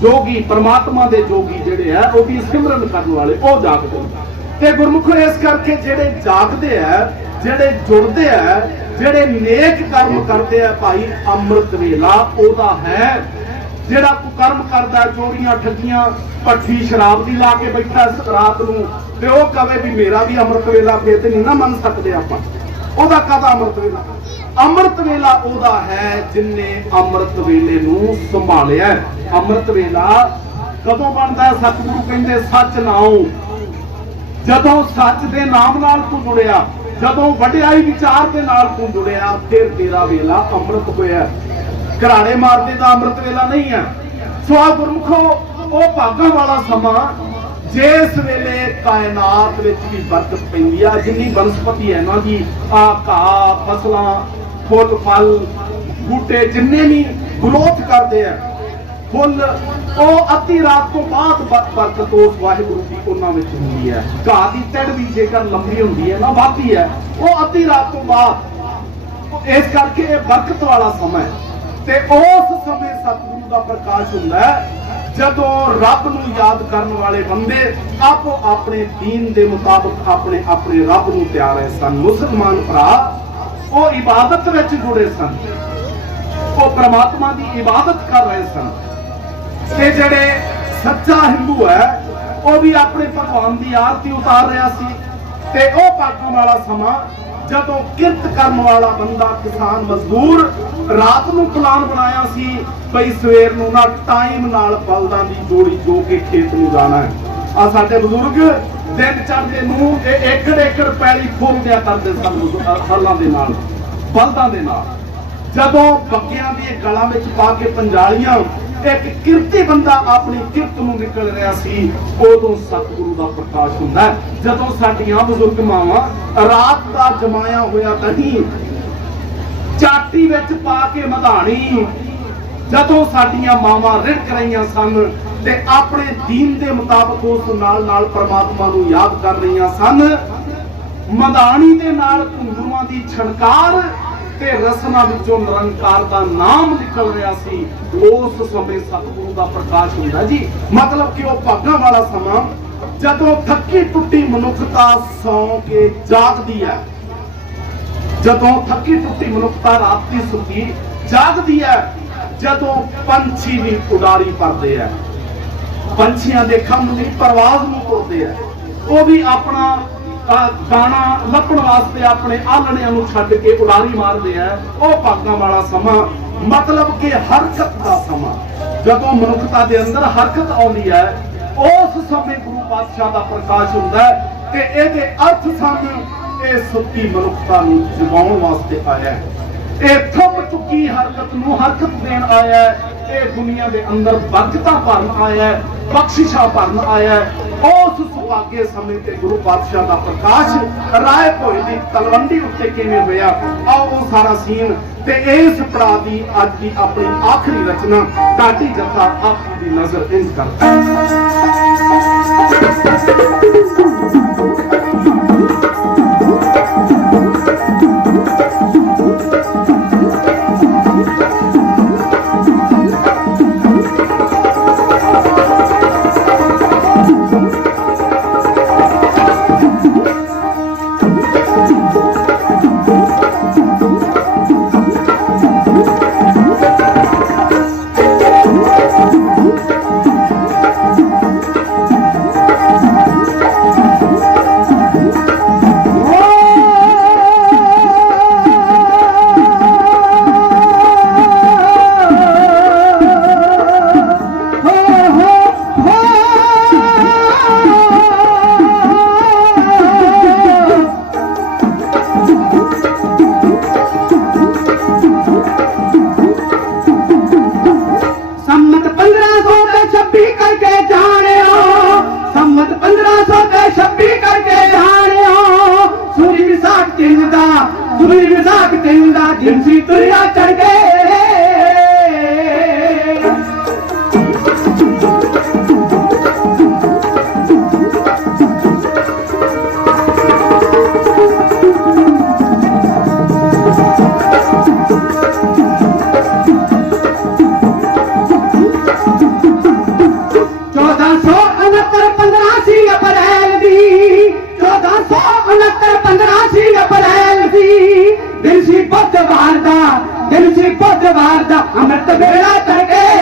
जोगी परमात्मा दे जोगी जिहड़े है वो भी सिमरन करन वाले वो जागदे ते गुरमुख इस करके जिहड़े जागदे है, जिहड़े जुड़दे है, जिहड़े नेक कर्म करते हैं भाई, अमृत वेला ओदा है। जिहड़ा तू कर्म करदा चोरियां ठगियां भट्ठी शराब दी ला के बैठा रात नूं ते ओह कहे भी मेरा भी अमृत वेला, फिर ते नहीं ना मन सकदे आपां। ओदा कादा अमृत वेला? अमृत वेला ओदा है जिन्ने अमृत वेले नूं संभालिया। अमृत वेला कदों बनदा है? सतगुरु कहंदे सच नाओ, जदों सच दे नाम नाल तू जुड़िया, जदों वडियाई विचार के नाल तू जुड़िया, फिर तेरा वेला अमृत होया। घराड़े मारने का अमृत वेला नहीं है। सो आ गुरमुखो वो भागां वाला समा जिस वेले कायनात विच भी बरकत पैंदी आ, जिन्नी वनस्पति है ना जी, आ घाह फसलां फुल फल बूटे जिन्ने भी ग्रोथ करते हैं फुल, ਉਹ ਅੱਧੀ ਰਾਤ ਤੋਂ ਬਾਅਦ ਬਰਕਤ ਉਸ ਵਾਹਿਗੁਰੂ ਦੀ ਉਹਨਾਂ ਵਿੱਚ ਹੁੰਦੀ ਹੈ। ਘਾਹ ਦੀ ਤੜ ਵੀ ਜੇਕਰ ਲੰਬੀ ਹੁੰਦੀ ਹੈ ਨਾ, ਵੱਧਦੀ ਹੈ, ਉਹ ਅੱਧੀ ਰਾਤ ਤੋਂ ਬਾਅਦ। ਇਸ ਕਰਕੇ ਇਹ ਬਰਕਤ ਵਾਲਾ ਸਮਾਂ ਹੈ ਤੇ ਉਸ ਸਮੇਂ ਸਤਿਗੁਰੂ ਦਾ ਪ੍ਰਕਾਸ਼ ਹੁੰਦਾ ਹੈ ਜਦੋਂ ਰੱਬ ਨੂੰ ਯਾਦ ਕਰਨ ਵਾਲੇ ਬੰਦੇ ਆਪੋ ਆਪਣੇ ਦੀਨ ਦੇ ਮੁਤਾਬਕ ਆਪਣੇ ਰੱਬ ਨੂੰ ਪਿਆਰੇ ਸਨ। ਮੁਸਲਮਾਨ ਭਰਾ ਉਹ ਇਬਾਦਤ ਵਿੱਚ ਜੁੜੇ ਸਨ, ਉਹ ਪ੍ਰਮਾਤਮਾ ਦੀ ਇਬਾਦਤ ਕਰ ਰਹੇ ਸਨ। ਤੇ ਜਿਹੜੇ ਸੱਚਾ ਹਿੰਦੂ ਹੈ ਉਹ ਵੀ ਆਪਣੇ ਭਗਵਾਨ ਦੀ ਆਰਤੀ ਉਤਾਰ ਰਿਹਾ ਸੀ। ਤੇ ਉਹ ਭਾਗਾਂ ਵਾਲਾ ਸਮਾਂ ਜਦੋਂ ਕਿਰਤ ਕਰਨ ਵਾਲਾ ਬੰਦਾ ਕਿਸਾਨ ਮਜ਼ਦੂਰ ਰਾਤ ਨੂੰ ਪਲਾਨ ਬਣਾਇਆ ਸੀ ਬਈ ਸਵੇਰ ਨੂੰ ਨਾ ਟਾਈਮ ਨਾਲ ਬਲਦਾਂ ਦੀ ਜੋੜੀ ਜੋ ਕੇ ਖੇਤ ਨੂੰ ਜਾਣਾ ਹੈ। ਆ ਸਾਡੇ ਬਜ਼ੁਰਗ ਦਿਨ ਚੜ੍ਹਦੇ ਨੂੰ ਇਹ ਏਕੜ ਪੈਲੀ ਖੋਲਦਿਆ ਕਰਦੇ ਸਨ ਹਲਾਂ ਦੇ ਨਾਲ, ਬਲਦਾਂ ਦੇ ਨਾਲ। ਜਦੋਂ ਬੱਗਿਆਂ ਦੀ ਗਲਾਂ ਵਿੱਚ ਪਾ ਕੇ ਪੰਜਾਲੀਆਂ एक किरती बंदा अपनी किरत नूं निकल रहा सी, उदों सतगुरु का प्रकाश हुंदा है। जदों साडियां बजुर्ग मावां रात का जमाया होया दही चाटी विच पा के मधानी, जदों साडियां मावां रिड़क रहियां सन ते अपने दीन के मुताबिक उस नाल परमात्मा नूं याद कर रहियां सन, मधानी दे नाल घुंघरूआं दी छणकार ते रसना विचों निरंकार दा नाम निकल रहा सी। उस समय सतगुरु दा प्रकाश हुंदा जी। मतलब कि वो भागां वाला समा जदों थकी टुटी मनुखता सौ के जागदी है, ਜਦੋਂ ਥੱਕੀ ਟੁੱਟੀ ਮਨੁੱਖਤਾ ਰਾਤ ਦੀ ਸੁੱਤੀ ਜਾਗਦੀ ਹੈ, ਜਦੋਂ ਪੰਛੀ ਵੀ ਉਡਾਰੀ ਭਰਦੇ ਆ, ਪੰਛੀਆਂ ਦੇ ਖੰਭ ਦੀ ਪਰਵਾਜ਼ ਨੂੰ ਤੋੜਦੇ ਆ, ਉਹ ਵੀ ਆਪਣਾ ਦਾਣਾ ਲੱਭਣ ਵਾਸਤੇ ਆਪਣੇ ਆਲਣਿਆਂ ਨੂੰ ਛੱਡ ਕੇ ਉਡਾਰੀ ਮਾਰਦੇ ਆ। ਉਹ ਭਾਗਾਂ ਵਾਲਾ ਸਮਾਂ, ਮਤਲਬ ਕਿ ਹਰਕਤ ਦਾ ਸਮਾਂ, ਜਦੋਂ ਮਨੁੱਖਤਾ ਦੇ ਅੰਦਰ ਹਰਕਤ ਆਉਂਦੀ ਹੈ, ਉਸ ਸਮੇਂ ਗੁਰੂ ਪਾਤਸ਼ਾਹ ਦਾ ਪ੍ਰਕਾਸ਼ ਹੁੰਦਾ ਹੈ ਕਿ ਇਹਦੇ ਅਰਥ ਸਨ ਇਹ ਸੁੱਤੀ ਮਨੁੱਖਤਾ ਨੂੰ ਜਗਾਉਣ ਵਾਸਤੇ ਆਇਆ ਹੈ, ਇਹ ਥੰਮ ਚੁੱਕੀ ਹਰਕਤ ਨੂੰ ਹਰਕਤ ਦੇਣ ਆਇਆ ਹੈ, ਇਹ ਦੁਨੀਆ ਦੇ ਅੰਦਰ ਬਰਕਤਾਂ ਭਰਨ ਆਇਆ ਹੈ, ਬਖਸ਼ਿਸ਼ਾਂ ਭਰਨ ਆਇਆ ਹੈ। ਉਸ ਸੁਭਾਗੇ ਸਮੇਂ ਤੇ ਗੁਰੂ ਪਾਤਸ਼ਾਹ ਦਾ ਪ੍ਰਕਾਸ਼ ਰਾਏ ਭੋਏ ਦੀ ਤਲਵੰਡੀ ਉੱਤੇ ਕਿਵੇਂ ਹੋਇਆ, ਆਓ ਉਹ ਸਾਰਾ ਸੀਨ ਤੇ ਇਸ ਪੜਾਅ ਦੀ ਅੱਜ ਦੀ ਆਪਣੀ ਆਖਰੀ ਰਚਨਾ ਢਾਡੀ ਜੱਥਾ ਆਪ ਦੀ ਨਜ਼ਰ ਇੰਜ ਕਰਦਾ जिनसी तुरिया चढ़ गए अमृत बेड़ा चढ़ गए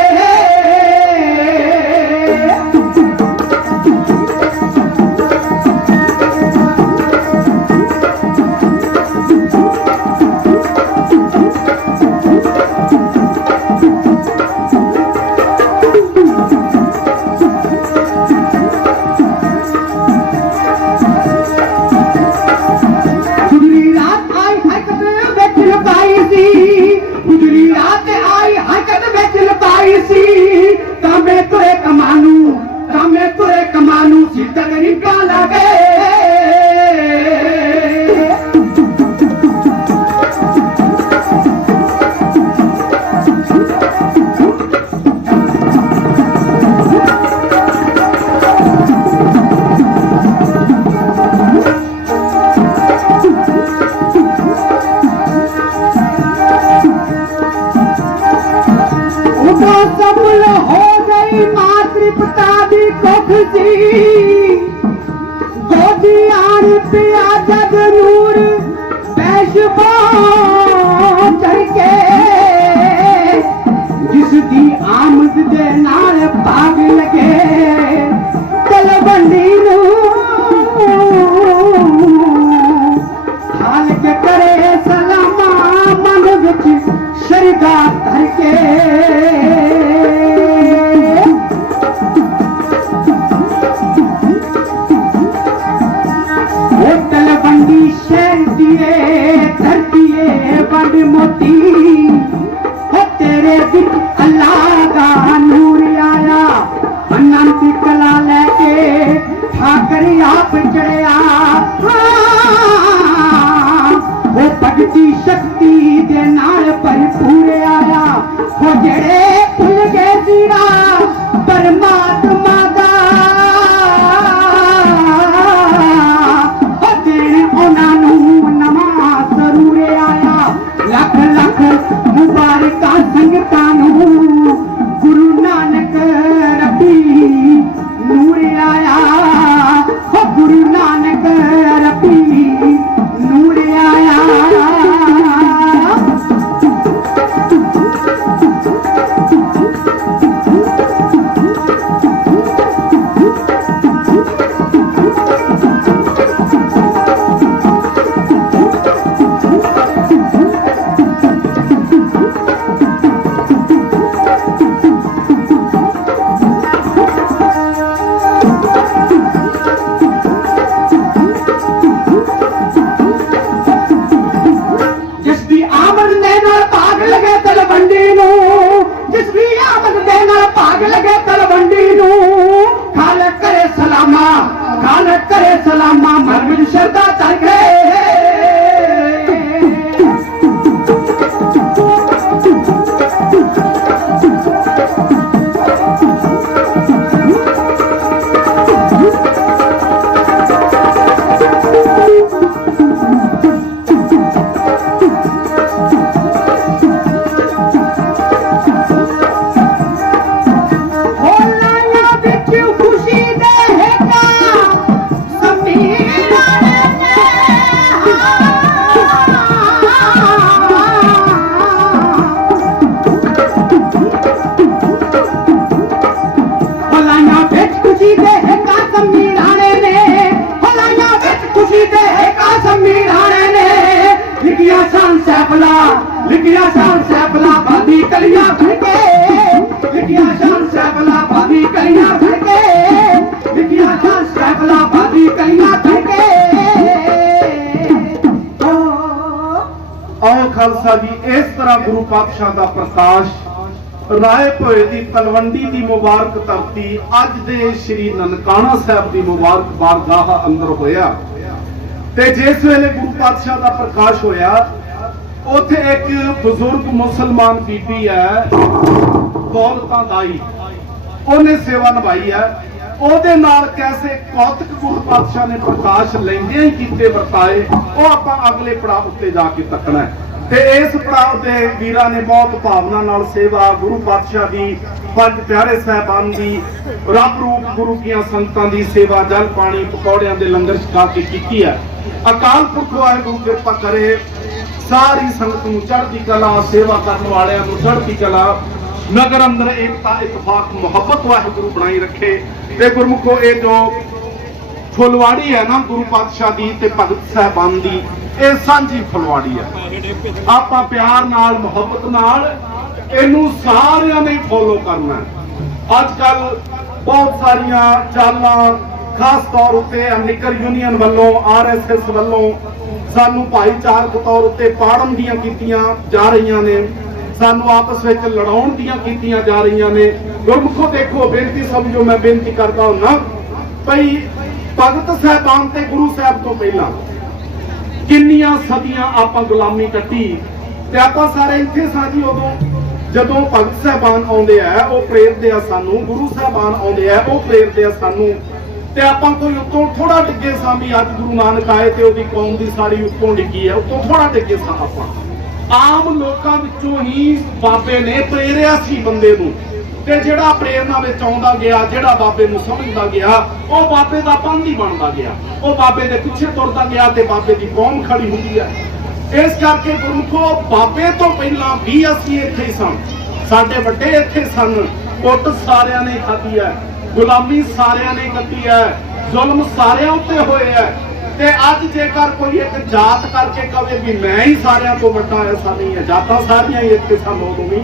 गुरु नानक रबी नूर आया ਨਾਮਾ ਮਨ ਵਿੱਚ ਸ਼ਰਧਾ ਚੜ ਗਏ लिखिया शाम सैफला बादी कलियां फेंके लिखिया शाम सैफला बादी कलियां फेंके लिखिया शाम सैफला बादी कलियां फेंके आओ खालसा जी इस तरह गुरु पातशाह का प्रकाश राय भोए की तलवंडी की मुबारक धरती अज दे श्री ननकाना साहब की मुबारक बारगाह अंदर होया ते जिस वेले गुरु पातशाह का प्रकाश होया उथे एक बुजुर्ग मुसलमान बीबी है दौलता दाई उन्हें सेवा निभाई है ओदे नाल कैसे कौतक गुरु पातशाह ने प्रकाश लेंदे ही कीते वरताए वो आपां अगले पड़ाव उत्ते जाके तकना है ते इस पड़ाव दे वीरां ने बहुत भावना नाल सेवा गुरु पातशाह दी पंज प्यारे साहबान दी रब रूप गुरु कीਆਂ संतां दी सेवा जल पानी पकौड़ियां दे लंगर छका के कीती है अकाल पुरख वाहिगुरू किरपा करे सारी संगत नूं चढ़दी कला सेवा करने वालियां नूं चढ़दी कला नगर अंदर एकता इतफाक मुहब्बत वाहिगुरू बनाई रखे ते गुरमुखो ये जो फुलवाड़ी है ना गुरु पातशाह दी ते भगत साहबान दी ये सांझी फुलवाड़ी है आपां प्यार नाल मुहब्बत नाल इनू सारियां ने फॉलो करना है अजकल बहुत सारियां चालां खास तौर उत्ते निकर यूनियन वालों RSS वालों सानू भाईचारक तौर उत्ते पाड़न दियां कीतियां जा रही ने सानू आपस विच लड़ाउण दियां कीतियां जा रही ने गुरमुखो देखो बेनती समझो मैं बेनती करता हूं ना भई भगत साहबान ते गुरु साहब तो पहला किन्नियां सदियां आपां गुलामी कट्टी ते आपां सारे इत्थे साजी उदों जदों भगत साहबान आउंदे आ ओ प्रेरदे आ सानू गुरु साहबान आउंदे आ ओ प्रेरदे आ सानू ते आपां कोई उत्तों थोड़ा डिगे सां भी अज गुरु नानक आए ते ओदी कौम दी सारी उत्तों डिगी है उत्तों थोड़ा डिगे सां आपां आम लोकां विचों ही बाबे ने प्रेरिया सी बंदे नूं ते जिहड़ा प्रेरणा विच आउंदा गया जिहड़ा बाबे नूं समझदा गया ओ बाबे दा पंध ही बनदा गया ओ बाबे दे पिछे तुरदा गया ते बाबे दी कौम खड़ी हुंदी है इस करके गुरमुखो बाबे तो पहलां भी असीं इत्थे सन साडे वड्डे इत्थे सन कुट सारियां ने खाधी है गुलामी सारियां ने कटी है जुल्म सारियां उत्ते होए है ते अज जेकर कोई एक जात करके कहे भी मैं ही सारियां तो वड्डा ऐसा नहीं है जातां सारियां ही इत्थे सन उदों भी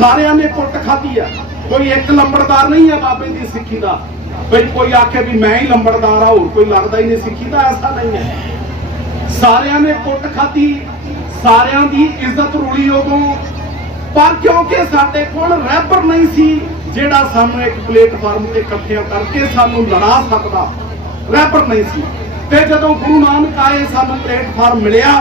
सारियां ने कुट खाधी है कोई एक लंबड़दार नहीं है बाबे दी सिक्खी दा भाई कोई आखे भी मैं ही लंबड़दार आ होर कोई लगदा ही नहीं सिक्खी दा ऐसा नहीं है सारियां ने कुट खाधी सारियां दी इज्जत रुली उदों पर क्योंकि साडे कोल रहबर नहीं सी जेड़ा सानू एक प्लेटफार्म ते इकट्ठियां करके सानू लड़ा सकदा रहबर नहीं सी ते जदों गुरु नानक आए सानू प्लेटफार्म मिलिया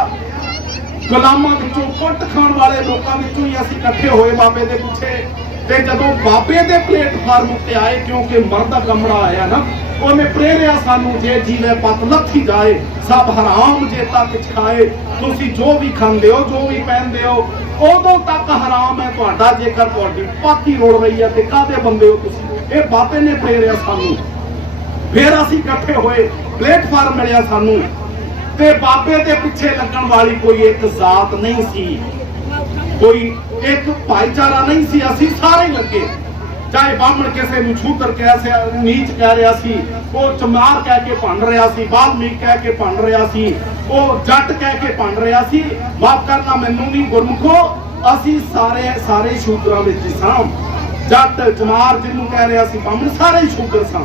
गुलामां विचों कुट खाण वाले लोकां विचों ही असीं इकट्ठे होए बाबे दे पिछे ते जदों बाबे दे प्लेटफार्म उत्ते आए क्योंकि मर्द कमड़ा आया ना उन्हें प्रेरिया सानू जे जीवे पत लथी जाए सब हराम जेता किछ खाए तुसी जो भी खांदे हो जो भी पहनदे हो उदों तक हराम है तुहाडा जेकर तुहाडी पाती रोड़ रही है ते कादे बंदे हो तुसी ये बाबे ने प्रेरिया सानू फिर असीं इकट्ठे होए प्लेटफार्म मिलिया सानू ते बाबे दे पिछे लगन वाली कोई एक जात नहीं सी कोई एक भाईचारा नहीं सी असीं सारे लगे चाहे बामण किसी नूं शूद्र कह नीच कह रहा सी वो चमार कह के भंड रहा सी वाल्मीक कह के भंड रहा सी वो जट कह के भंड रहा सी माफ करना मैनू नहीं गुरमुखो असीं सारे सारे शूद्रां विच सां जट चमार जिन्नू कह रहा सी बामण सारे ही शूद्र सां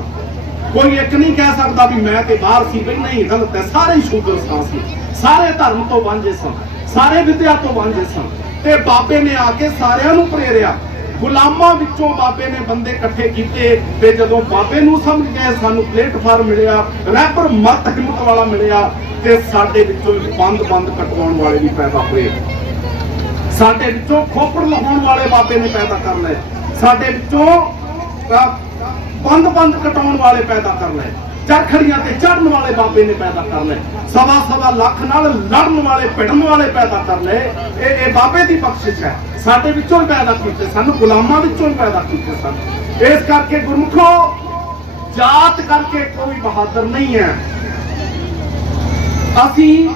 कोई एक नहीं कह सकता भी मैं ते बाहर सी भी नहीं गलत है सारे ही शूद्र सां सी सारे धर्म तो वांझे सां सारे विद्या तो वांझे सां ते बाबे ने आके सारियां नूं प्रेरिया ਗੁਲਾਮਾਂ ਵਿੱਚੋਂ ਬਾਬੇ ਨੇ ਬੰਦੇ ਇਕੱਠੇ ਕੀਤੇ ਤੇ ਜਦੋਂ ਬਾਬੇ ਨੂੰ ਸਮਝ ਗਏ ਸਾਨੂੰ ਪਲੇਟਫਾਰਮ ਮਿਲਿਆ, ਰੈਪਰ ਮਤ ਹਿੰਮਤ ਵਾਲਾ ਮਿਲਿਆ ਤੇ ਸਾਡੇ ਵਿੱਚੋਂ ਬੰਦ ਕਟਵਾਉਣ ਵਾਲੇ ਵੀ ਪੈਦਾ ਹੋਏ। ਸਾਡੇ ਵਿੱਚੋਂ ਖੋਪੜ ਲਾਉਣ ਵਾਲੇ ਬਾਬੇ ਨੇ ਪੈਦਾ ਕਰ ਲਏ, ਸਾਡੇ ਵਿੱਚੋਂ ਬੰਦ ਕਟਾਉਣ ਵਾਲੇ ਪੈਦਾ ਕਰ ਲਏ, ਚਰਖੜੀਆਂ ਤੇ ਚੜਨ ਵਾਲੇ ਬਾਬੇ ਨੇ ਪੈਦਾ ਕਰ ਲਏ, ਸਵਾ ਲੱਖ ਨਾਲ ਲੜਨ ਵਾਲੇ ਭਿੜਨ ਵਾਲੇ ਪੈਦਾ ਕਰ ਲਏ। ਇਹ ਬਾਬੇ ਦੀ ਬਖਸ਼ਿਸ਼ ਹੈ, ਸਾਡੇ ਵਿੱਚੋਂ ਹੀ ਪੈਦਾ ਕੀਤੇ, ਸਾਨੂੰ ਗੁਲਾਮਾਂ ਵਿੱਚੋਂ ਹੀ ਪੈਦਾ ਕੀਤੇ ਸਨ। ਇਸ ਕਰਕੇ ਗੁਰਮੁਖੋ, ਜਾਤ ਕਰਕੇ ਕੋਈ ਬਹਾਦਰ ਨਹੀਂ ਹੈ, ਅਸੀਂ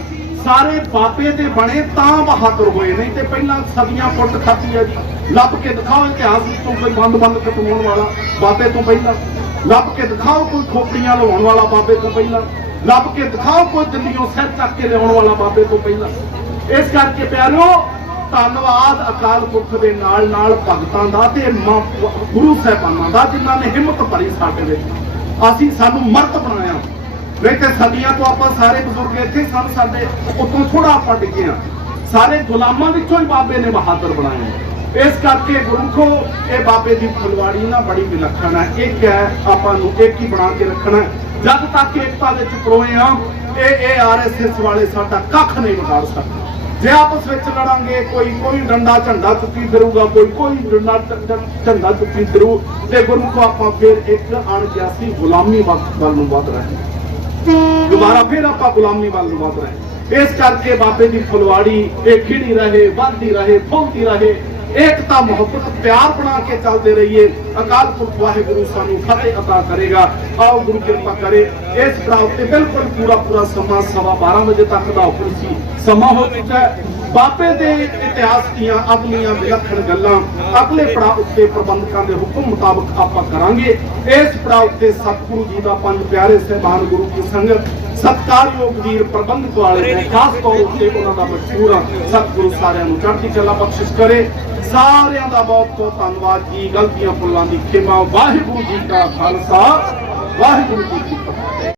ਸਾਰੇ ਬਾਬੇ ਦੇ ਬਣੇ ਤਾਂ ਬਹਾਦਰ ਹੋਏ, ਨਹੀਂ ਤੇ ਪਹਿਲਾਂ ਸਦੀਆਂ ਪੁੱਟ ਖਾਤੀ ਹੈ ਜੀ। ਲੱਭ ਕੇ ਦਿਖਾਓ ਇਤਿਹਾਸ ਵਿੱਚੋਂ ਕੋਈ ਬੰਦ ਕਟਵਾਉਣ ਵਾਲਾ ਬਾਬੇ ਤੋਂ ਪਹਿਲਾਂ, ਲੱਭ ਕੇ ਦਿਖਾਓ ਕੋਈ ਖੋਪੜੀਆਂ ਲਵਾਉਣ ਵਾਲਾ ਬਾਬੇ ਤੋਂ ਪਹਿਲਾਂ, ਲੱਭ ਕੇ ਦਿਖਾਓ ਕੋਈ ਦਿੱਲੀੋਂ ਸਿਰ ਚੱਕ ਕੇ ਲਿਆਉਣ ਵਾਲਾ ਬਾਬੇ ਤੋਂ ਪਹਿਲਾਂ। ਇਸ ਕਰਕੇ ਪਿਆਰਿਓ, ਧੰਨਵਾਦ ਅਕਾਲ ਪੁਰਖ ਦੇ ਨਾਲ ਭਗਤਾਂ ਦਾ ਤੇ ਗੁਰੂ ਸਾਹਿਬਾਨਾਂ ਦਾ ਜਿਨ੍ਹਾਂ ਨੇ ਹਿੰਮਤ ਭਰੀ ਸਾਡੇ ਵਿੱਚ, ਸਾਨੂੰ ਮਰਦ ਬਣਾਇਆ। ਨਹੀਂ ਤੇ ਸਦੀਆਂ ਤੋਂ ਆਪਾਂ ਸਾਰੇ ਬਜ਼ੁਰਗ ਇੱਥੇ ਸਨ, ਸਾਡੇ ਉਤੋਂ ਥੋੜਾ ਆਪਾਂ ਡਿੱਗੇ ਆ। ਸਾਰੇ ਗੁਲਾਮਾਂ ਵਿੱਚੋਂ ਹੀ ਬਾਬੇ ਨੇ ਬਹਾਦਰ ਬਣਾਏ। ਇਸ ਕਰਕੇ ਗੁਰਮੁਖੋ, ਇਹ ਬਾਬੇ ਦੀ ਫੁਲਵਾੜੀ ਨਾ ਬੜੀ ਵਿਲੱਖਣ ਹੈ। ਇੱਕ ਹੈ, ਆਪਾਂ ਨੂੰ ਇੱਕ ਹੀ ਬਣਾ ਕੇ ਰੱਖਣਾ। ਜਦ ਤੱਕ ਏਕਤਾ ਵਿੱਚ ਪਰੋਏ ਆ, ਇਹ RSS ਵਾਲੇ ਸਾਡਾ ਕੱਖ ਨਹੀਂ ਵਿਗਾੜ ਸਕਦੇ। ਜੇ ਆਪਸ ਵਿੱਚ ਲੜਾਂਗੇ, ਕੋਈ ਡੰਡਾ ਝੰਡਾ ਚੁੱਕੀ ਫਿਰੂਗਾ, ਕੋਈ ਡੰਡਾ ਝੰਡਾ ਚੁੱਕੀ ਫਿਰੂ, ਤੇ ਗੁਰਮੁਖੋ ਆਪਾਂ ਫਿਰ ਇੱਕ ਅਣਕਿਆਸੀ ਗੁਲਾਮੀ ਵੱਲ ਨੂੰ ਵੱਧ ਰਹੇ, ਦੁਬਾਰਾ ਫਿਰ ਆਪਾਂ ਗੁਲਾਮੀ ਵੱਲ ਨੂੰ ਵੱਧ ਰਹੇ। ਇਸ ਕਰਕੇ ਬਾਬੇ ਦੀ ਫੁਲਵਾੜੀ ਇਹ ਖਿੜੀ ਰਹੇ, ਵੱਧਦੀ ਰਹੇ, ਫੁੱਲਦੀ ਰਹੇ, ਏਕਤਾ ਮੁਹੱਬਤ ਪਿਆਰ ਬਣਾ ਕੇ ਚੱਲਦੇ ਰਹੀਏ। ਅਕਾਲ ਪੁਰਖ ਵਾਹਿਗੁਰੂ ਸਾਨੂੰ ਫਤਿਹ ਅਤਾ ਕਰੇਗਾ। ਆਓ ਗੁਰੂ ਕਿਰਪਾ ਕਰੇ। ਇਸ ਪੜਾਅ ਉੱਤੇ ਬਿਲਕੁਲ ਪੂਰਾ ਸਮਾਂ 12:15 ਵਜੇ ਤੱਕ ਦਾ ਹੁਕਮ ਸੀ, ਸਮਾਂ ਹੋ ਚੁੱਕਾ ਹੈ। ਬਾਬੇ ਦੇ ਇਤਿਹਾਸ ਦੀਆਂ ਅਗਲੀਆਂ ਵਿਲੱਖਣ ਗੱਲਾਂ ਅਗਲੇ ਪੜਾਅ ਉੱਤੇ ਪ੍ਰਬੰਧਕਾਂ ਦੇ ਹੁਕਮ ਮੁਤਾਬਕ ਆਪਾਂ ਕਰਾਂਗੇ। ਇਸ ਪੜਾਅ ਉੱਤੇ ਸਤਿਗੁਰੂ ਜੀ ਦਾ ਪੰਜ ਪਿਆਰੇ ਸਹਿਬਾਨ ਗੁਰੂ ਕੀ ਸੰਗਤ, ਸਤਿਕਾਰਯੋਗ ਵੀਰ ਪ੍ਰਬੰਧਕ ਵਾਲੇ ਨੇ ਖਾਸ ਤੌਰ ਉੱਤੇ ਉਹਨਾਂ ਦਾ ਮਸ਼ਹੂਰ ਆ। ਸਤਿਗੁਰੂ ਸਾਰਿਆਂ ਨੂੰ ਚੜ੍ਹਦੀ ਕਲਾ ਬਖਸ਼ਿਸ਼ ਕਰੇ। ਸਾਰਿਆਂ ਦਾ ਬਹੁਤ ਧੰਨਵਾਦ ਜੀ। ਗਲਤੀਆਂ ਭੁੱਲਾਂ ਦੀ ਖਿਮਾ। ਵਾਹਿਗੁਰੂ ਜੀ ਕਾ ਖਾਲਸਾ, ਵਾਹਿਗੁਰੂ